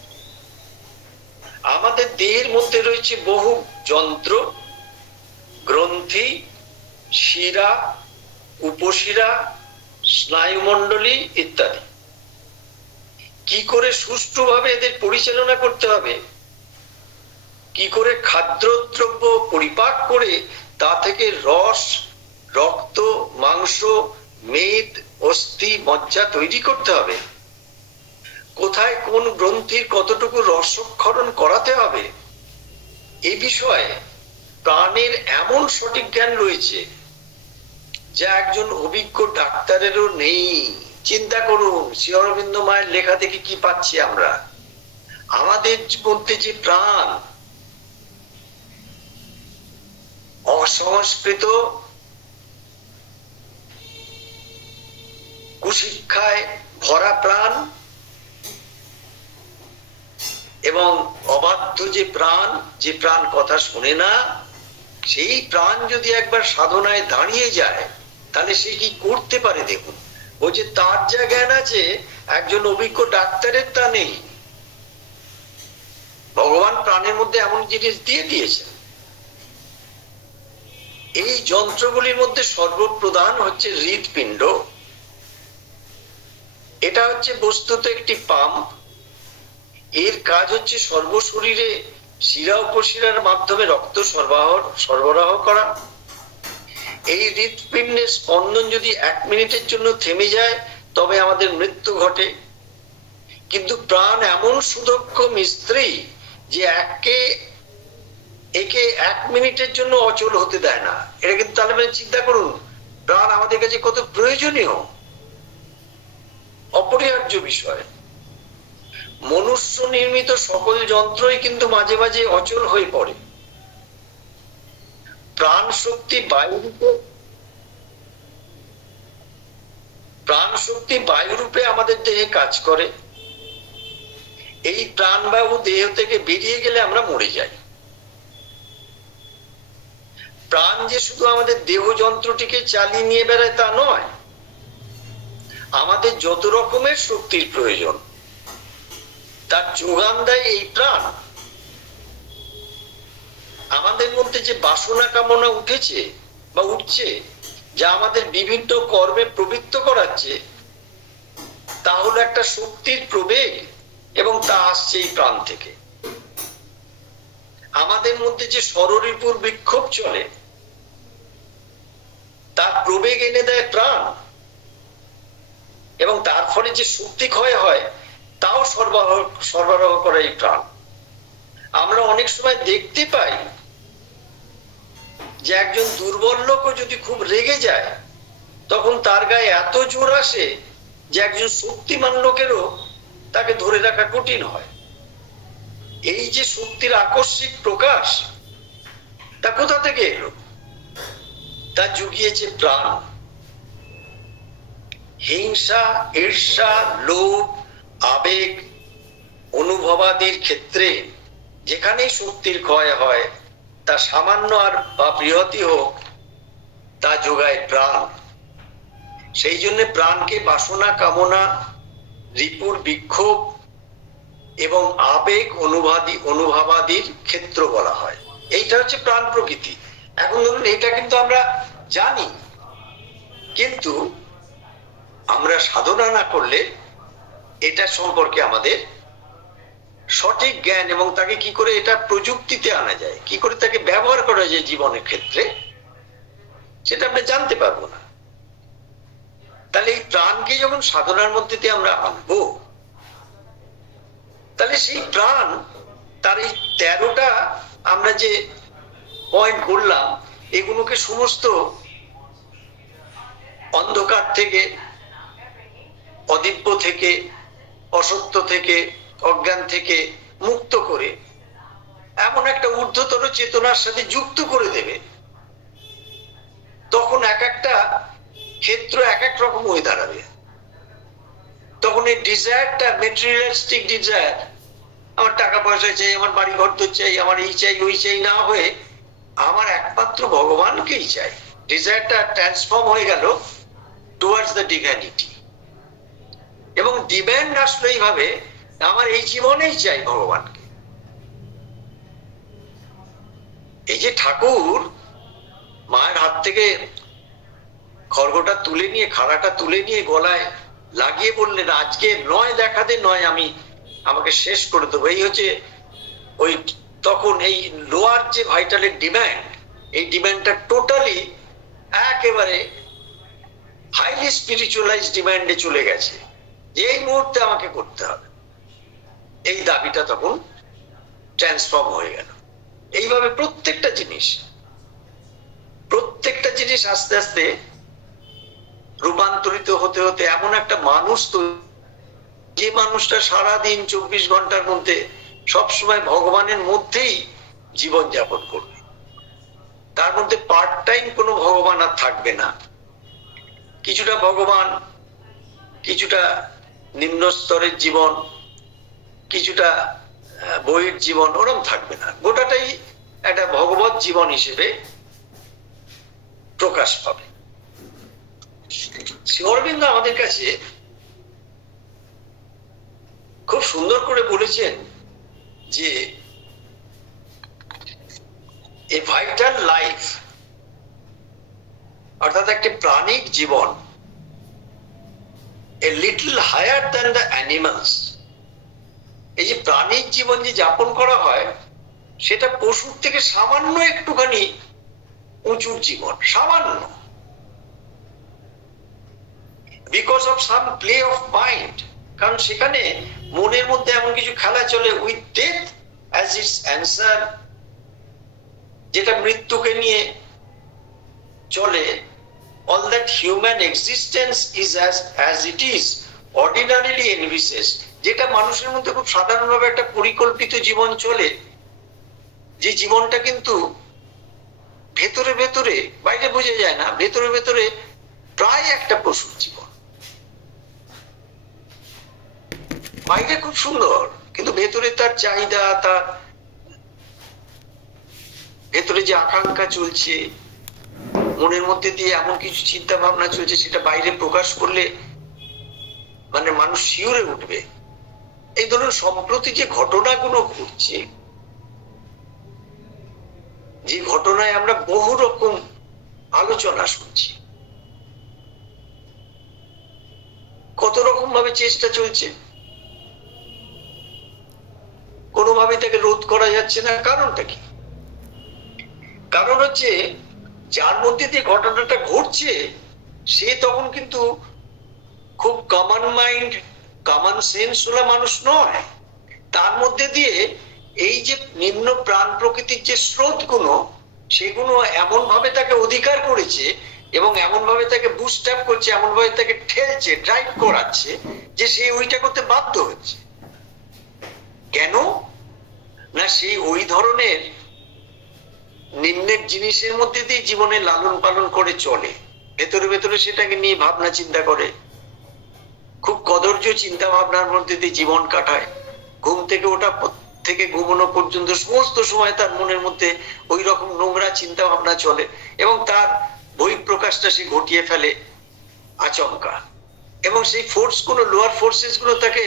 আমাদের দেহের মধ্যে রয়েছে বহু যন্ত্র, গ্রন্থি, শিরা, উপশিরা, স্নায়ুমণ্ডলী ইত্যাদি। কি করে সুষ্ঠুভাবে এদের পরিচালনা করতে হবে, কি করে খাদ্যদ্রব্য পরিপাক করে তা থেকে রস, রক্ত, মাংস, মেদ, অস্থি, মজ্জা তৈরি করতে হবে, কোথায় কোন গ্রন্থির কতটুকু রসক্ষরণ করাতে হবে, এই বিষয়ে প্রাণের এমন সঠিক জ্ঞান রয়েছে যা একজন অভিজ্ঞ ডাক্তারেরও নেই। চিন্তা করুন, শ্রী অরবিন্দ মায়ের লেখা থেকে কি পাচ্ছি আমরা? আমাদের মধ্যে যে প্রাণ, অসংস্কৃত, কুশিক্ষায় ভরা প্রাণ এবং অবাধ্য যে প্রাণ, যে প্রাণ কথা শোনে না, সেই প্রাণ যদি একবার সাধনায় দাঁড়িয়ে যায় তাহলে সে কি করতে পারে দেখুন। ও যে তার যা জ্ঞান আছে একজন অভিজ্ঞ ডাক্তারের তা নেই। ভগবান প্রাণের মধ্যে এমন জিনিস দিয়ে দিয়েছেন। এই যন্ত্রগুলির মধ্যে সর্বপ্রধান হচ্ছে হৃৎপিণ্ড। এটা হচ্ছে বস্তুত একটি পাম্প। এর কাজ হচ্ছে সর্বশরীরে শিরা উপশিরার মাধ্যমে রক্ত সরবরাহ করা। এই হৃৎপিণ্ডের স্পন্দন যদি 1 মিনিটের জন্য থেমে যায় তবে আমাদের মৃত্যু ঘটে। কিন্তু প্রাণ এমন সুদক্ষ মিস্ত্রি যে একে 1 মিনিটের জন্য অচল হতে দেয় না। এটা কিন্তু তাহলে চিন্তা করুন প্রাণ আমাদের কাছে কত প্রয়োজনীয়, অপরিহার্য বিষয়। মনুষ্য নির্মিত সকল যন্ত্রই কিন্তু মাঝে মাঝে অচল হয়ে পড়ে। প্রাণ শক্তি বায়ুরূপে আমাদের দেহে কাজ করে। এই প্রাণবায়ু দেহ থেকে বেরিয়ে গেলে আমরা মরে যাই। প্রাণ যে শুধু আমাদের দেহ যন্ত্রটিকে চালিয়ে নিয়ে বেড়ায় তা নয়, আমাদের যত রকমের শক্তির প্রয়োজন তার যোগান দেয় এই প্রাণ। আমাদের মধ্যে যে বাসনা কামনা উঠেছে বা উঠছে, যা আমাদের বিভিন্ন কর্মে প্রবৃত্ত করাচ্ছে, তা হলো একটা শক্তির প্রবেগ এবং তা আসছে এই প্রাণ থেকে। আমাদের মধ্যে যে ষড়রিপুর বিক্ষোভ চলে তার প্রবেগ এনে দেয় প্রাণ, এবং তার ফলে যে শক্তি ক্ষয় হয় তাও সরবরাহ করে এই প্রাণ। আমরা অনেক সময় দেখতে পাই যে একজন দুর্বল লোক যদি খুব রেগে যায় তখন তার গায়ে এত জোর আসে যে একজন শক্তিমান লোকেরও তাকে ধরে রাখা কঠিন হয়। এই যে শক্তির আকস্মিক প্রকাশ, তা কোথা থেকে এলো? তা জুগিয়েছে প্রাণ। হিংসা, ঈর্ষা, লোভ, আবেগ, অনুভবাদির ক্ষেত্রে যেখানেই শক্তির ক্ষয় হয়, তা সামান্য আর বা বৃহৎই হোক, তা যোগায় প্রাণ। সেই জন্য প্রাণকে বাসনা, কামনা, রিপুর বিক্ষোভ এবং আবেগ অনুভবাদির ক্ষেত্র বলা হয়। এইটা হচ্ছে প্রাণ প্রকৃতি। এখন ধরুন এটা কিন্তু আমরা জানি, কিন্তু আমরা সাধনা না করলে এটা সম্পর্কে আমাদের সঠিক জ্ঞান এবং তাকে কি করে এটা প্রযুক্তিতে আনা যায়, কি করে তাকে ব্যবহার করা যায় জীবনের ক্ষেত্রে, সেটা আমরা জানতে পারবো না। তাহলে এই প্রাণকে যখন সাধনার মধ্যে দিয়ে আমরা আনবো, তাহলে সেই প্রাণ তার এই 13টা আমরা যে পয়েন্ট বললাম, এগুলোকে সমস্ত অন্ধকার থেকে, অদিব্য থেকে, অসত্য থেকে, অজ্ঞান থেকে মুক্ত করে এমন একটা ঊর্ধ্বতর চেতনার সাথে যুক্ত করে দেবে। তখন এক একটা ক্ষেত্র এক এক রকম হয়ে দাঁড়াবে। তখন এই ডিজায়ারটা, মেটেরিয়ালিস্টিক ডিজায়ার, আমার টাকা পয়সা চাই, আমার বাড়ি ঘর তো চাই, আমার এই চাই ওই চাই, না হয়ে আমার একমাত্র ভগবানকেই চাই। ডিজায়ারটা ট্রান্সফর্ম হয়ে গেল টুয়ার্ডস দ্য ডিভাইনিটি। এবং ডিমান্ড আসলো এইভাবে, আমার এই জীবনেই চাই ভগবানকে। এই যে ঠাকুর মায়ের হাত থেকে খড়গটা তুলে নিয়ে, খাড়াটা তুলে নিয়ে গলায় লাগিয়ে বললেন, আজকে নয় দেখাতে নয় আমি, আমাকে শেষ করে দেবো। এই হচ্ছে ওই তখন এই লোয়ার যে ভাইটালের ডিমান্ড, এই ডিমান্ডটা টোটালি একেবারে হাইলি স্পিরিচুয়ালাইজ ডিমান্ডে চলে গেছে, যে এই মুহূর্তে আমাকে করতে হবে। এই দাবিটা তখন ট্রান্সফর্ম হয়ে গেল। এইভাবে প্রত্যেকটা জিনিস আস্তে আস্তে রূপান্তরিত হতে হতে এমন একটা মানুষ তো, যে মানুষটা সারাদিন 24 ঘন্টার মধ্যে সবসময় ভগবানের মধ্যেই জীবন যাপন করবে। তার মধ্যে পার্ট টাইম কোনো ভগবান আর থাকবে না। কিছুটা ভগবান, কিছুটা নিম্ন স্তরের জীবন, কিছুটা বইয়ের জীবন, ওরম থাকবে না। গোটাটাই একটা ভগবত জীবন হিসেবে প্রকাশ পাবে। শ্রী অরবিন্দ আমাদের কাছে খুব সুন্দর করে বলেছেন যে এ ভাইটাল লাইফ, অর্থাৎ একটি প্রাণিক জীবন, a little higher than the animals. এই যে প্রাণিক জীবন যে যাপন করা হয়, সেটা পশুর থেকে সামান্য একটুখানি উঁচুর জীবন, সামান্য। Because of some play of mind, কারণ সেখানে মনের মধ্যে এমন কিছু খেলা চলে, with death as its answer, যেটা মৃত্যুকে নিয়ে চলে। All that human existence is as it is ordinarily envisaged, যেটা মানুষের মধ্যে খুব সাধারণভাবে একটা পরিকল্পিত জীবন চলে, যে জীবনটা কিন্তু ভেতরে ভেতরে, বাইরে বোঝা যায় না, ভেতরে ভেতরে প্রায় একটা পশুর জীবন। বাইরে খুব সুন্দর, কিন্তু ভেতরে তার চাহিদা, তার ভেতরে যে আকাঙ্ক্ষা চলছে, মনের মধ্যে দিয়ে এমন কিছু চিন্তা ভাবনা চলছে, সেটা বাইরে প্রকাশ করলে মানে মানুষ শিউরে উঠবে। এই ধরনের সম্প্রতি যে ঘটনাগুলো ঘটছে, যে ঘটনায় আমরা বহু রকম আলোচনা শুনছি, কত রকম ভাবে চেষ্টা চলছে, কোনোভাবে তাকে রোধ করা যাচ্ছে না। কারণটা কি? কারণ হচ্ছে যার মধ্যে দিয়ে ঘটনাটা ঘটছে, সে তখন কিন্তু খুব common mind, common sense OLA মানুষ নয়। তার মধ্যে দিয়ে এই যে নিম্ন প্রাণ প্রকৃতির যে স্রোতগুলো, সেগুলো এমন ভাবে তাকে অধিকার করেছে এবং এমন ভাবে তাকে বুস্ট আপ করছে, এমন ভাবে তাকে ঠেলছে, ড্রাইভ করাচ্ছে, যে সে ওইটা করতে বাধ্য হচ্ছে। কেন না, সেই ওই ধরনের নিম্নের জিনিসের মধ্যে দিয়ে জীবনে লালন পালন করে চলে, ভেতরে ভেতরে সেটাকে নিয়ে ভাবনা চিন্তা করে, খুব কদর্য চিন্তা ভাবনার মধ্যে দিয়ে জীবন কাটায়। ঘুম থেকে ওঠা থেকে ঘুমানো পর্যন্ত সমস্ত সময় তার মনের মধ্যে ওই রকম নোংরা চিন্তা ভাবনা চলে, এবং তার বহিঃপ্রকাশটা সে ঘটিয়ে ফেলে আচমকা। এবং সেই ফোর্স গুলো, লোয়ার ফোর্সেস গুলো তাকে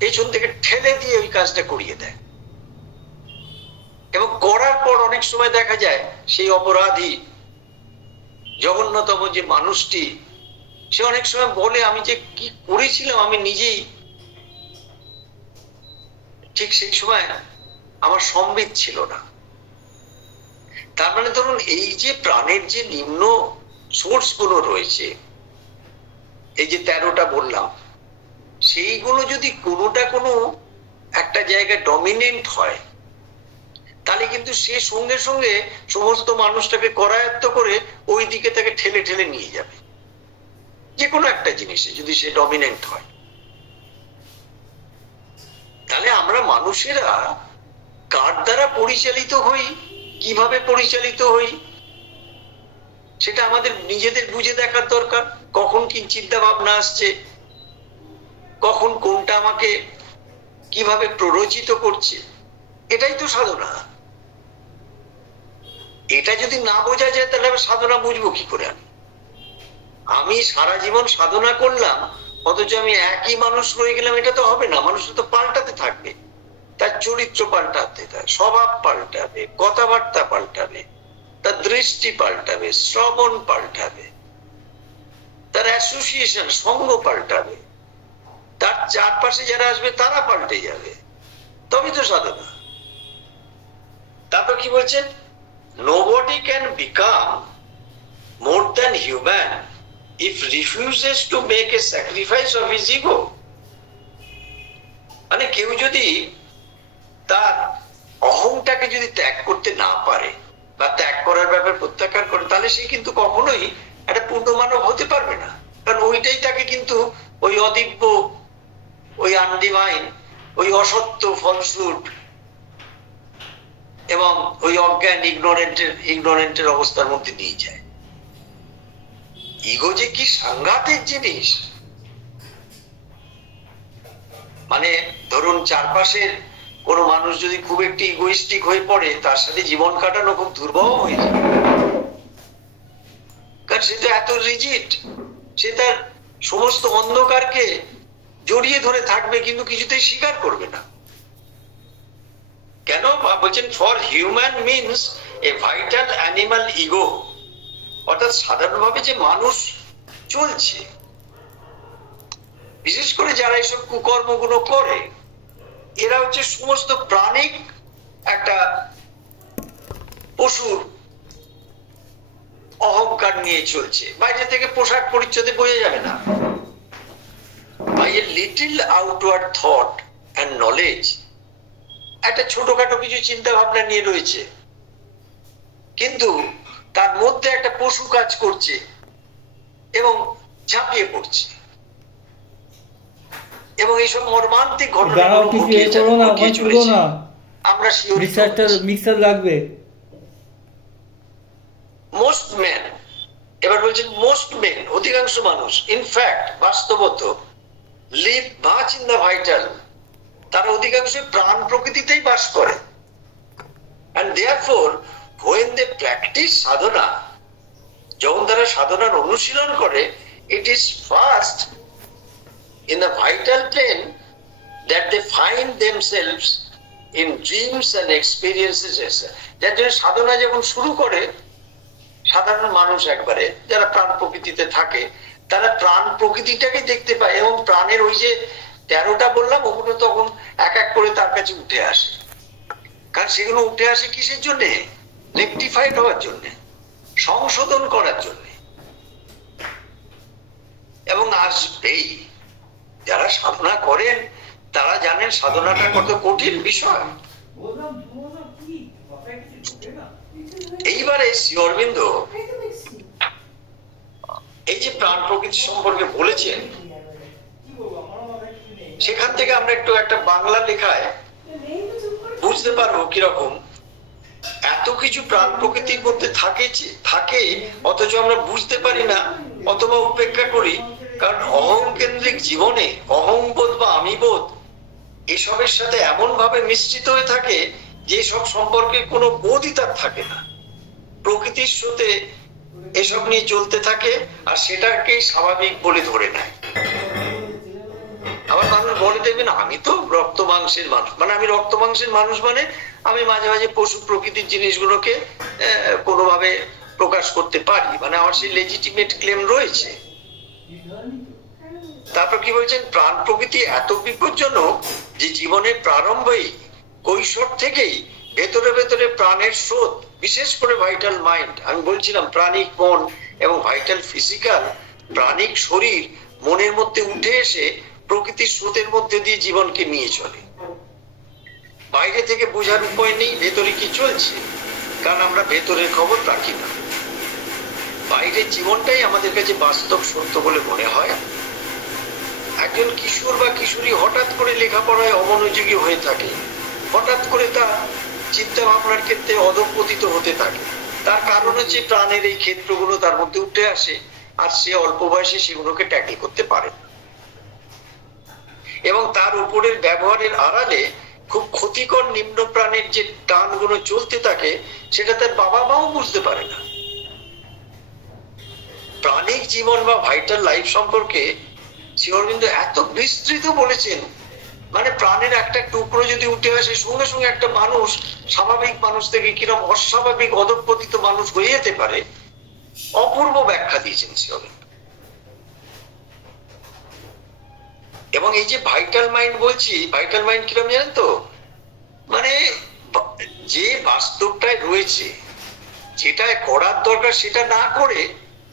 পেছন থেকে ঠেলে দিয়ে ওই কাজটা করিয়ে দেয়। এবং করার পর অনেক সময় দেখা যায় সেই অপরাধী, জঘন্যতম যে মানুষটি, সে অনেক সময় বলে, আমি যে কি করেছিলাম আমি নিজেই ঠিক সেই সময় আমার সম্বিত ছিল না। তার মানে ধরুন এই যে প্রাণের যে নিম্ন সোর্স গুলো রয়েছে, এই যে 13টা বললাম, সেইগুলো যদি কোনোটা কোনো একটা জায়গায় ডমিনেন্ট হয়, তাহলে কিন্তু সে সঙ্গে সঙ্গে সমস্ত মানুষটাকে করায়ত্ত করে ওই দিকে তাকে ঠেলে ঠেলে নিয়ে যাবে, যে কোনো একটা জিনিসে যদি সে ডমিনেন্ট হয়। তাহলে আমরা মানুষেরা কার দ্বারা পরিচালিত হই, কিভাবে পরিচালিত হই, সেটা আমাদের নিজেদের বুঝে দেখার দরকার। কখন কি চিন্তা ভাবনা আসছে, কখন কোনটা আমাকে কিভাবে প্ররোচিত করছে, এটাই তো সাধনা। এটা যদি না বোঝা যায় তাহলে আমি সাধনা বুঝবো কি করে? আমি সারা জীবন সাধনা করলাম অথচ আমি একই মানুষ রয়ে গেলাম, এটা তো হবে না। মানুষ তো পাল্টাতে থাকবে, তার চরিত্র পাল্টাতে, তার স্বভাব পাল্টাবে, কথাবার্তা পাল্টাবে, তার দৃষ্টি পাল্টাবে, শ্রবণ পাল্টাবে, তার অ্যাসোসিয়েশন সঙ্গ পাল্টাবে, তার চারপাশে যারা আসবে তারা পাল্টে যাবে, তবেই তো সাধনা। তারপর কি বলছেন? Nobody can become more than human if refuses to make a sacrifice of his ego. মানে কেউ যদি তার অহংটাকে যদি ত্যাগ করতে না পারে বা ত্যাগ করার ব্যাপারে প্রত্যাখ্যান করে, তাহলে সে কিন্তু কখনোই একটা পূর্ণ মানব হতে পারবে না। কারণ ওইটাই তাকে কিন্তু ওই অদিব্য, ওই আনডিভাইন, ওই অসত্য, ফলস্রুট এবং ওই অজ্ঞান, ইগনোরেন্টের অবস্থার মধ্যে নিয়ে যায়। ইগো যে কি সাংঘাতিক জিনিস! মানে ধরুন চারপাশের কোনো মানুষ যদি খুব একটি ইগোইস্টিক হয়ে পড়ে, তার সাথে জীবন কাটানো খুব দুর্বহ হয়ে যায়। কারণ সে তো এত রিজিড, সে তার সমস্ত অন্ধকারকে জড়িয়ে ধরে থাকবে কিন্তু কিছুতেই স্বীকার করবে না। কেন বলছেন? For human means a vital animal ego. অর্থাৎ সাধারণভাবে যে মানুষ চলছে, বিশেষ করে যারা এসব কুকর্মগুলো করে, এরা হচ্ছে সমস্ত প্রাণিক একটা পশুর অহংকার নিয়ে চলছে। বাইরে থেকে পোশাক পরিচ্ছদে বোঝা যাবে না। By a little outward thought and knowledge, একটা ছোটখাটো কিছু চিন্তা ভাবনা নিয়ে রয়েছে, কিন্তু তার মধ্যে একটা পশু কাজ করছে এবং ঝাঁপিয়ে পড়ছে। এবং এইসব মর্মান্তিক ঘটনা আমরা মিক্সার লাগবে। মোস্ট মেন, এবার বলছেন মোস্ট মেন, অধিকাংশ মানুষ, ইনফ্যাক্ট বাস্তবত, live much in the vital, তারা অধিকাংশ প্রাণ প্রকৃতিতেই বাস করে। and therefore when they practice sadhana, যখন তারা সাধনার অনুশীলন করে, it is first in the vital plane that they find themselves in dreams and experiences. যার জন্য সাধনা যখন শুরু করে সাধারণ মানুষ, একবারে যারা প্রাণ প্রকৃতিতে থাকে, তারা প্রাণ প্রকৃতিটাকে দেখতে পায় এবং প্রাণের ওই যে 13টা বললাম, ওগুলো তখন এক এক করে তার কাছে উঠে আসে। কারণ সেগুলো উঠে আসে কিসের জন্য? রেকটিফাইড হওয়ার জন্য, সংশোধন করার জন্য। এবং আসবেই, যারা সাধনা করেন তারা জানেন সাধনাটা কত কঠিন বিষয়। এইবারে শ্রী অরবিন্দ এই যে প্রাণ প্রকৃতি সম্পর্কে বলেছেন, সেখান থেকে আমরা একটু একটা বাংলা লেখায় বুঝতে পারবো কিরকম এত কিছু প্রাণ প্রকৃতির মধ্যে থাকে অথচ আমরা বুঝতে পারি না অথবা উপেক্ষা করি। কারণ অহংকেন্দ্রিক জীবনে অহংবোধ বা আমিবোধ এসবের সাথে এমন ভাবে মিশ্রিত হয়ে থাকে যে সব সম্পর্কে কোনো বোধই তার থাকে না। প্রকৃতির সাথে এসব নিয়ে চলতে থাকে আর সেটাকেই স্বাভাবিক বলে ধরে নেয়। আবার মানুষ বলে দেবেন আমি তো রক্ত মাংসের মানুষ, মানে আমি রক্ত মাংসের মানুষ, মানে আমি মাঝে মাঝে পশু প্রকৃতির জিনিসগুলোকে কোনোভাবে প্রকাশ করতে পারি, মানে আমার সেই লেজিটিমেট ক্লেম রয়েছে। তারপর কি বলছেন, প্রাণ প্রকৃতি এত বিপজ্জনক যে জীবনের প্রারম্ভেই কৈশোর থেকেই ভেতরে ভেতরে প্রাণের স্রোত, বিশেষ করে ভাইটাল মাইন্ড, আমি বলছিলাম প্রাণিক মন এবং ভাইটাল ফিজিক্যাল প্রাণিক শরীর মনের মধ্যে উঠে এসে প্রকৃতির স্রোতের মধ্যে দিয়ে জীবনকে নিয়ে চলে। বাইরে থেকে বোঝার উপায় নেই ভেতরে কি চলছে, কারণ আমরা ভেতরের খবর রাখি না। বাইরের জীবনটাই আমাদের কাছে বাস্তব সত্য বলে মনে হয়। একজন কিশোর বা কিশোরী হঠাৎ করে লেখাপড়ায় অমনোযোগী হয়ে থাকে, হঠাৎ করে তার চিন্তা ভাবনার ক্ষেত্রে অধঃপতিত হতে থাকে। তার কারণ হচ্ছে প্রাণের এই ক্ষেত্রগুলো তার মধ্যে উঠে আসে, আর সে অল্প বয়সে সেগুলোকে ট্যাকেল করতে পারে। এবং তার উপরের ব্যবহারের আড়ালে খুব ক্ষতিকর নিম্ন প্রাণের যে টানগুলো চলতে থাকে, সেটা তার বাবা মাও বুঝতে পারে না। প্রাণিক জীবন বা ভাইটাল লাইফ সম্পর্কে শ্রী অরবিন্দ এত বিস্তৃত বলেছেন, মানে প্রাণের একটা টুকরো যদি উঠে আসে, সঙ্গে সঙ্গে একটা মানুষ স্বাভাবিক মানুষ থেকে কিরকম অস্বাভাবিক অধঃপতিত মানুষ হয়ে যেতে পারে, অপূর্ব ব্যাখ্যা দিয়েছেন শ্রী অরবিন্দ। এবং এই যে ভাইটাল মাইন্ড বলছি, ভাইটাল মাইন্ড কিরকম জানেন তো, মানে যে বাস্তবটায় রয়েছে, যেটা করার দরকার সেটা না করে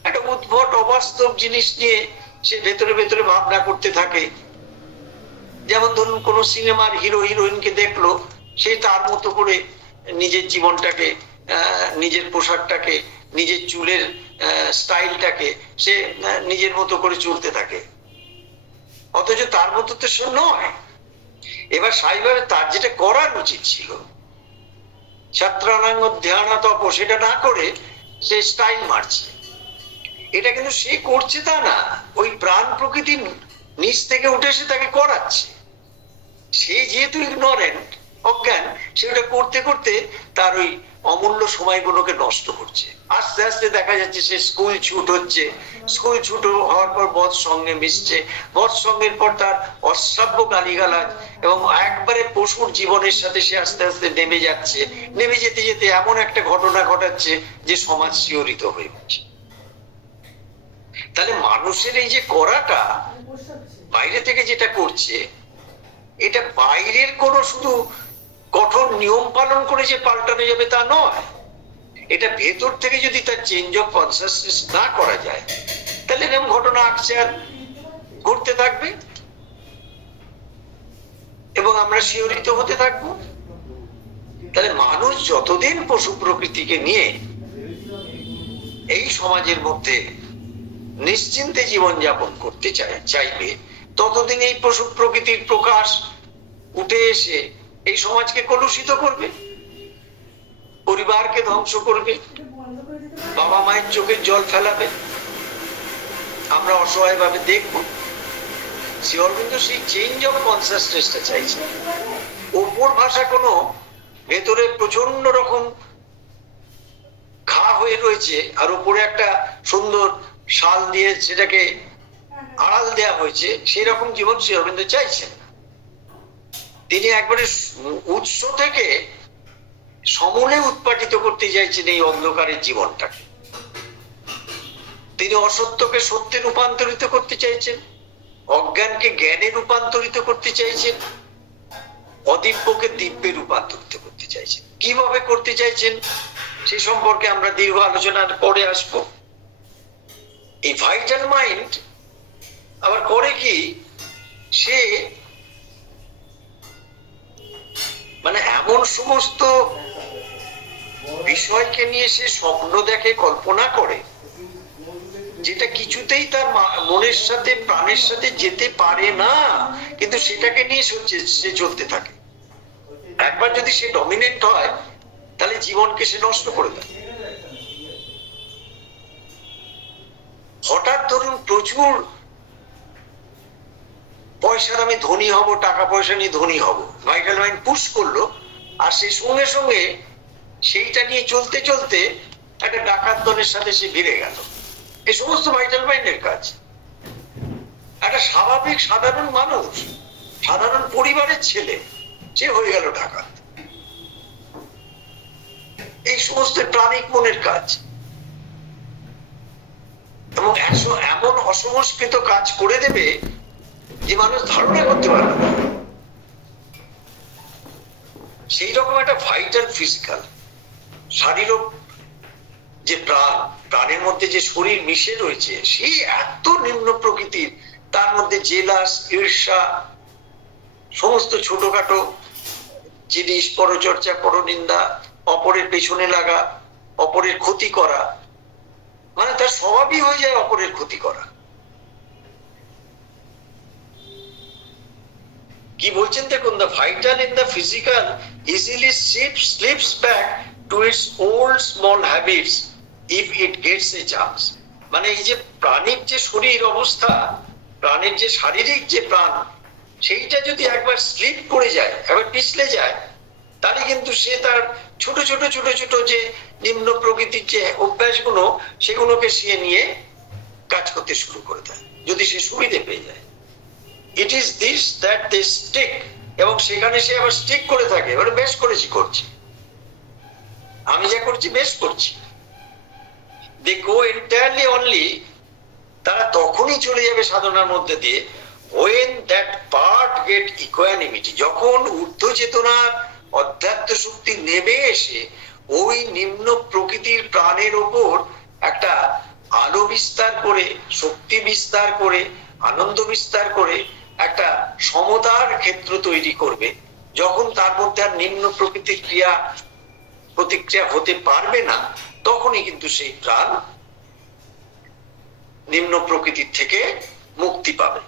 একটা উদ্ভট অবাস্তব জিনিস নিয়ে সে ভেতরে ভেতরে ভাবনা করতে থাকে। যেমন ধরুন কোন সিনেমার হিরো হিরোইনকে দেখলো, সে তার মতো করে নিজের জীবনটাকে, নিজের পোশাকটাকে, নিজের চুলের স্টাইলটাকে সে নিজের মতো করে চলতে থাকে, অথচ তার মতো তো সে নয়। এবার স্বাভাবিকভাবে তার যেটা করার উচিত ছিল, ছাত্রানাঙ্গ ধ্যান তপ, সেটা না করে সে স্টাইল মারছে। এটা কিন্তু সে করছে তা না, ওই প্রাণ প্রকৃতির নিচ থেকে উঠে এসে তাকে করাচ্ছে। সে যেহেতু ইগনোরেন্ট, অজ্ঞান, সেটা করতে করতে তার ওই অমূল্য সময়গুলোকে নষ্ট করছে। আস্তে আস্তে দেখা যাচ্ছে সে স্কুল ছুট হচ্ছে, স্কুল ছুট হওয়ার পর বধ সঙ্গে মিশছে, বধ সঙ্গের পর তার অশ্রাব্য গালিগালাজ এবং একবারে পশুর জীবনের সাথে সে আস্তে আস্তে নেমে যাচ্ছে। নেমে যেতে যেতে এমন একটা ঘটনা ঘটাচ্ছে যে সমাজ শিহরিত হয়ে উঠছে। তাহলে মানুষের এই যে করাটা বাইরে থেকে যেটা করছে, এটা বাইরের কোন শুধু কঠোর নিয়ম পালন করে যে পাল্টানো যাবে তা নয়। এটা ভেতর থেকে যদি তার চেঞ্জ অফ কনসিয়াসনেস না করা যায়, তাহলে এরকম ঘটনা আসছে আর ঘটতে থাকবে এবং আমরা শিহরিত হতে থাকবো। তাহলে মানুষ যতদিন পশু প্রকৃতিকে নিয়ে এই সমাজের মধ্যে নিশ্চিন্তে জীবনযাপন করতে চাইবে, ততদিন এই পশু প্রকৃতির প্রকাশ উঠে এসে এই সমাজকে কলুষিত করবে, পরিবারকে ধ্বংস করবে, বাবা মায়ের চোখের জল ফেলাবে। আমরা অসহায় ভাবে দেখব। শ্রী অরবিন্দ সেই চেঞ্জ অফ কনসিয়াসনেসটা চাইছে। ওপর ভাষা কোনো ভেতরে প্রচন্ড রকম ঘা হয়ে রয়েছে, আর উপরে একটা সুন্দর শাল দিয়ে সেটাকে আড়াল দেয়া হয়েছে, সেই রকম জীবন শ্রী অরবিন্দ চাইছেন। তিনি একবারে উৎস থেকে সমূলে উৎপাটিত করতে চাইছেন এই অন্ধকারের জীবনটাকে। তিনি অসত্যকে সত্যে রূপান্তরিত করতে চাইছেন, অজ্ঞানকে জ্ঞানে রূপান্তরিত করতে চাইছেন, অদিব্যকে দিব্যে রূপান্তরিত করতে চাইছেন। কিভাবে করতে চাইছেন সে সম্পর্কে আমরা দীর্ঘ আলোচনার পরে আসবো। এই ভাইটাল মাইন্ড আবার করে কি, সে মানে এমন সমস্ত বিষয়কে নিয়ে সে স্বপ্ন দেখে, কল্পনা করে, যেটা কিছুতেই তার মনের সাথে প্রাণের সাথে যেতে পারে না, কিন্তু সেটাকে নিয়ে সে চলতে থাকে। একবার যদি সে ডমিনেন্ট হয়, তাহলে জীবনকে সে নষ্ট করে দেয়। হঠাৎ ধরুন প্রচুর পয়সার আমি ধনী হব, টাকা পয়সা নিয়ে ধনী হব, ভাইটাল মাইন্ড পুশ করলো, আর সে সঙ্গে সঙ্গে সেইটা নিয়ে চলতে চলতে একটা ডাকাত দলের সাথে সে ভিড়ে গেল। এই সমস্ত ভাইটাল মাইন্ডের কাজ। একটা স্বাভাবিক সাধারণ মানুষ, সাধারণ পরিবারের ছেলে, সে হয়ে গেল ডাকাত। এই সমস্ত প্রাণিক মনের কাজ। এবং এমন অসংস্কৃত কাজ করে দেবে যে মানুষ ধারণা করতে পারবে না। সেই রকম একটা ভাইটাল ফিজিক্যাল শারীরিক যে প্রাণের মধ্যে যে শরীর মিশে রয়েছে, সেই এত নিম্ন প্রকৃতির, তার মধ্যে জেলাস, ঈর্ষা, সমস্ত ছোটখাটো জিনিস, পরচর্চা, পরনিন্দা, অপরের পেছনে লাগা, অপরের ক্ষতি করা, মানে তার স্বভাবই হয়ে যায় অপরের ক্ষতি করা। কি বলছেন দেখুন, the vital in the physical easily slips back to its old small habits if it gets a chance। মানে এই যে প্রাণীর যে শরীর অবস্থা, প্রাণের যে শারীরিক যে প্রাণ, সেইটা যদি একবার স্লিপ করে যায়, একবার পিছলে যায়, তাহলে কিন্তু সে তার ছোট ছোট ছোট ছোট যে নিম্ন প্রকৃতির যে অভ্যাসগুলো, সেগুলোকে সে নিয়ে কাজ করতে শুরু করে দেয়, যদি সে সুবিধে পেয়ে যায়। It is this that they stick, এবং সেখানে সে আবার স্টিক করে থাকে, এবারে বেশ করছি, আমি যা করছি বেশ করছি। They go entirely only, তারা তখনই চলে যাবে সাধনার মধ্যে দিয়ে, when that part get equanimity, যখন ঊর্ধ্ব চেতনার অধ্যাত্ম শক্তি নেমে এসে ওই নিম্ন প্রকৃতির প্রাণের ওপর একটা আলো বিস্তার করে, শক্তি বিস্তার করে, আনন্দ বিস্তার করে একটা সমতার ক্ষেত্র তৈরি করবে, যখন তার মধ্যে আর নিম্ন প্রকৃতির ক্রিয়া প্রতিক্রিয়া হতে পারবে না, তখনই কিন্তু সেই প্রাণ নিম্ন প্রকৃতির থেকে মুক্তি পাবে।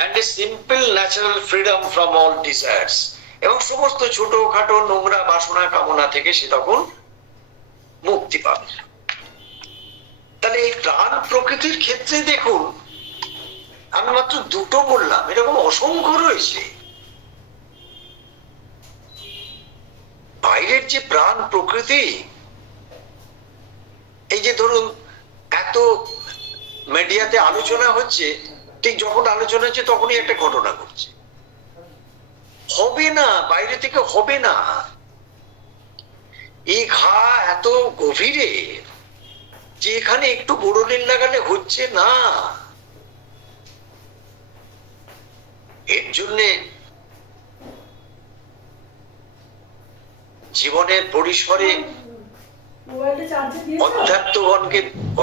And a simple natural freedom from all desires, এবং সমস্ত ছোটখাটো নোংরা বাসনা কামনা থেকে সে তখন মুক্তি পাবে। তাহলে এই প্রাণ প্রকৃতির ক্ষেত্রে দেখুন, আমি মাত্র দুটো বললাম, এরকম অসংখ্য রয়েছে। বাইরের যে প্রাণ প্রকৃতি, এই যে ধরুন এত মিডিয়াতে আলোচনা হচ্ছে, ঠিক যখন আলোচনা হচ্ছে তখনই একটা ঘটনা ঘটছে, হবে না, বাইরে থেকে হবে না। এই ঘা এত গভীরে যে এখানে একটু বোরোলিন লাগালে হচ্ছে না। এর জন্যে জীবনের পরিসরে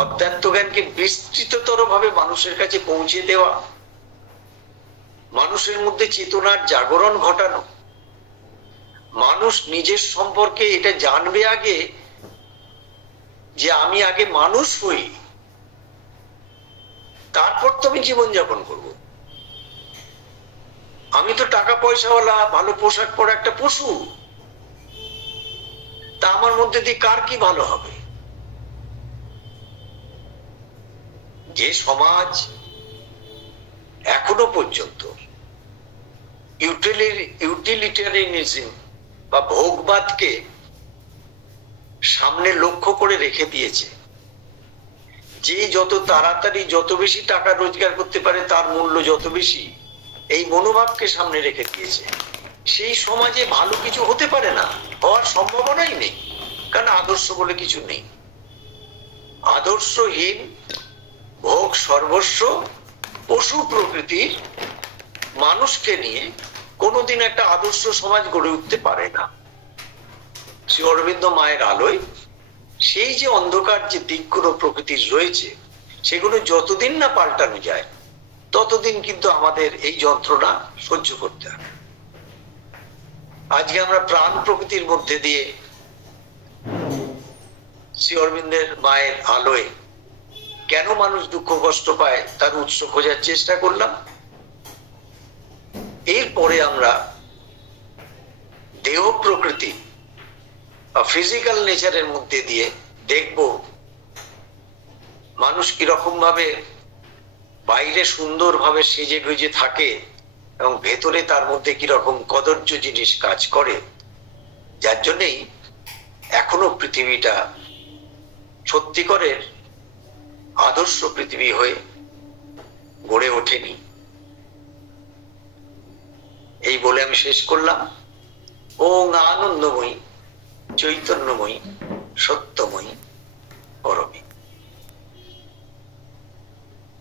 অধ্যাত্মজ্ঞানকে বিস্তৃততর ভাবে মানুষের কাছে পৌঁছে দেওয়া, মানুষের মধ্যে চেতনার জাগরণ ঘটানো, মানুষ নিজের সম্পর্কে এটা জানবে আগে যে আমি আগে মানুষ হই, তারপর তো আমি জীবনযাপন করব। আমি তো টাকা পয়সাওয়ালা, ভালো পোশাক পরা একটা পশু, তা আমার মধ্যে দিয়ে কার কি ভালো হবে? যে সমাজ এখনো পর্যন্ত ইউটিলিটারিয়ানিজম বা ভোগবাদকে সামনে লক্ষ্য করে রেখে দিয়েছে, যে যত তাড়াতাড়ি যত বেশি টাকা রোজগার করতে পারে তার মূল্য যত বেশি, এই মনোভাবকে সামনে রেখে দিয়েছে, সেই সমাজে ভালো কিছু হতে পারে না, হওয়ার সম্ভাবনাই নেই, কারণ আদর্শ বলে কিছু নেই। আদর্শহীন, ভোগ সর্বস্ব, পশু প্রকৃতির মানুষকে নিয়ে কোনোদিন একটা আদর্শ সমাজ গড়ে উঠতে পারে না। শ্রী অরবিন্দ মায়ের আলোয় সেই যে অন্ধকার যে দিকগুলো প্রকৃতির রয়েছে, সেগুলো যতদিন না পাল্টানো যায়, ততদিন কিন্তু আমাদের এই যন্ত্রণা সহ্য করতে হবে। আজকে আমরা প্রাণ প্রকৃতির মধ্যে দিয়ে শ্রী অরবিন্দের মায়ের আলোয় কেন মানুষ দুঃখ কষ্ট পায় তার উৎস খোঁজার চেষ্টা করলাম। এরপরে আমরা দেহ প্রকৃতি বা ফিজিক্যাল নেচারের মধ্যে দিয়ে দেখব মানুষ কিরকম ভাবে বাইরে সুন্দরভাবে সেজে গুজে থাকে এবং ভেতরে তার মধ্যে কিরকম কদর্য জিনিস কাজ করে, যার জন্যই এখনো পৃথিবীটা সত্যিকারের আদর্শ পৃথিবী হয়ে গড়ে ওঠেনি। এই বলে আমি শেষ করলাম। ওং আনন্দময়ী, চৈতন্যময়ী, সত্যময়ী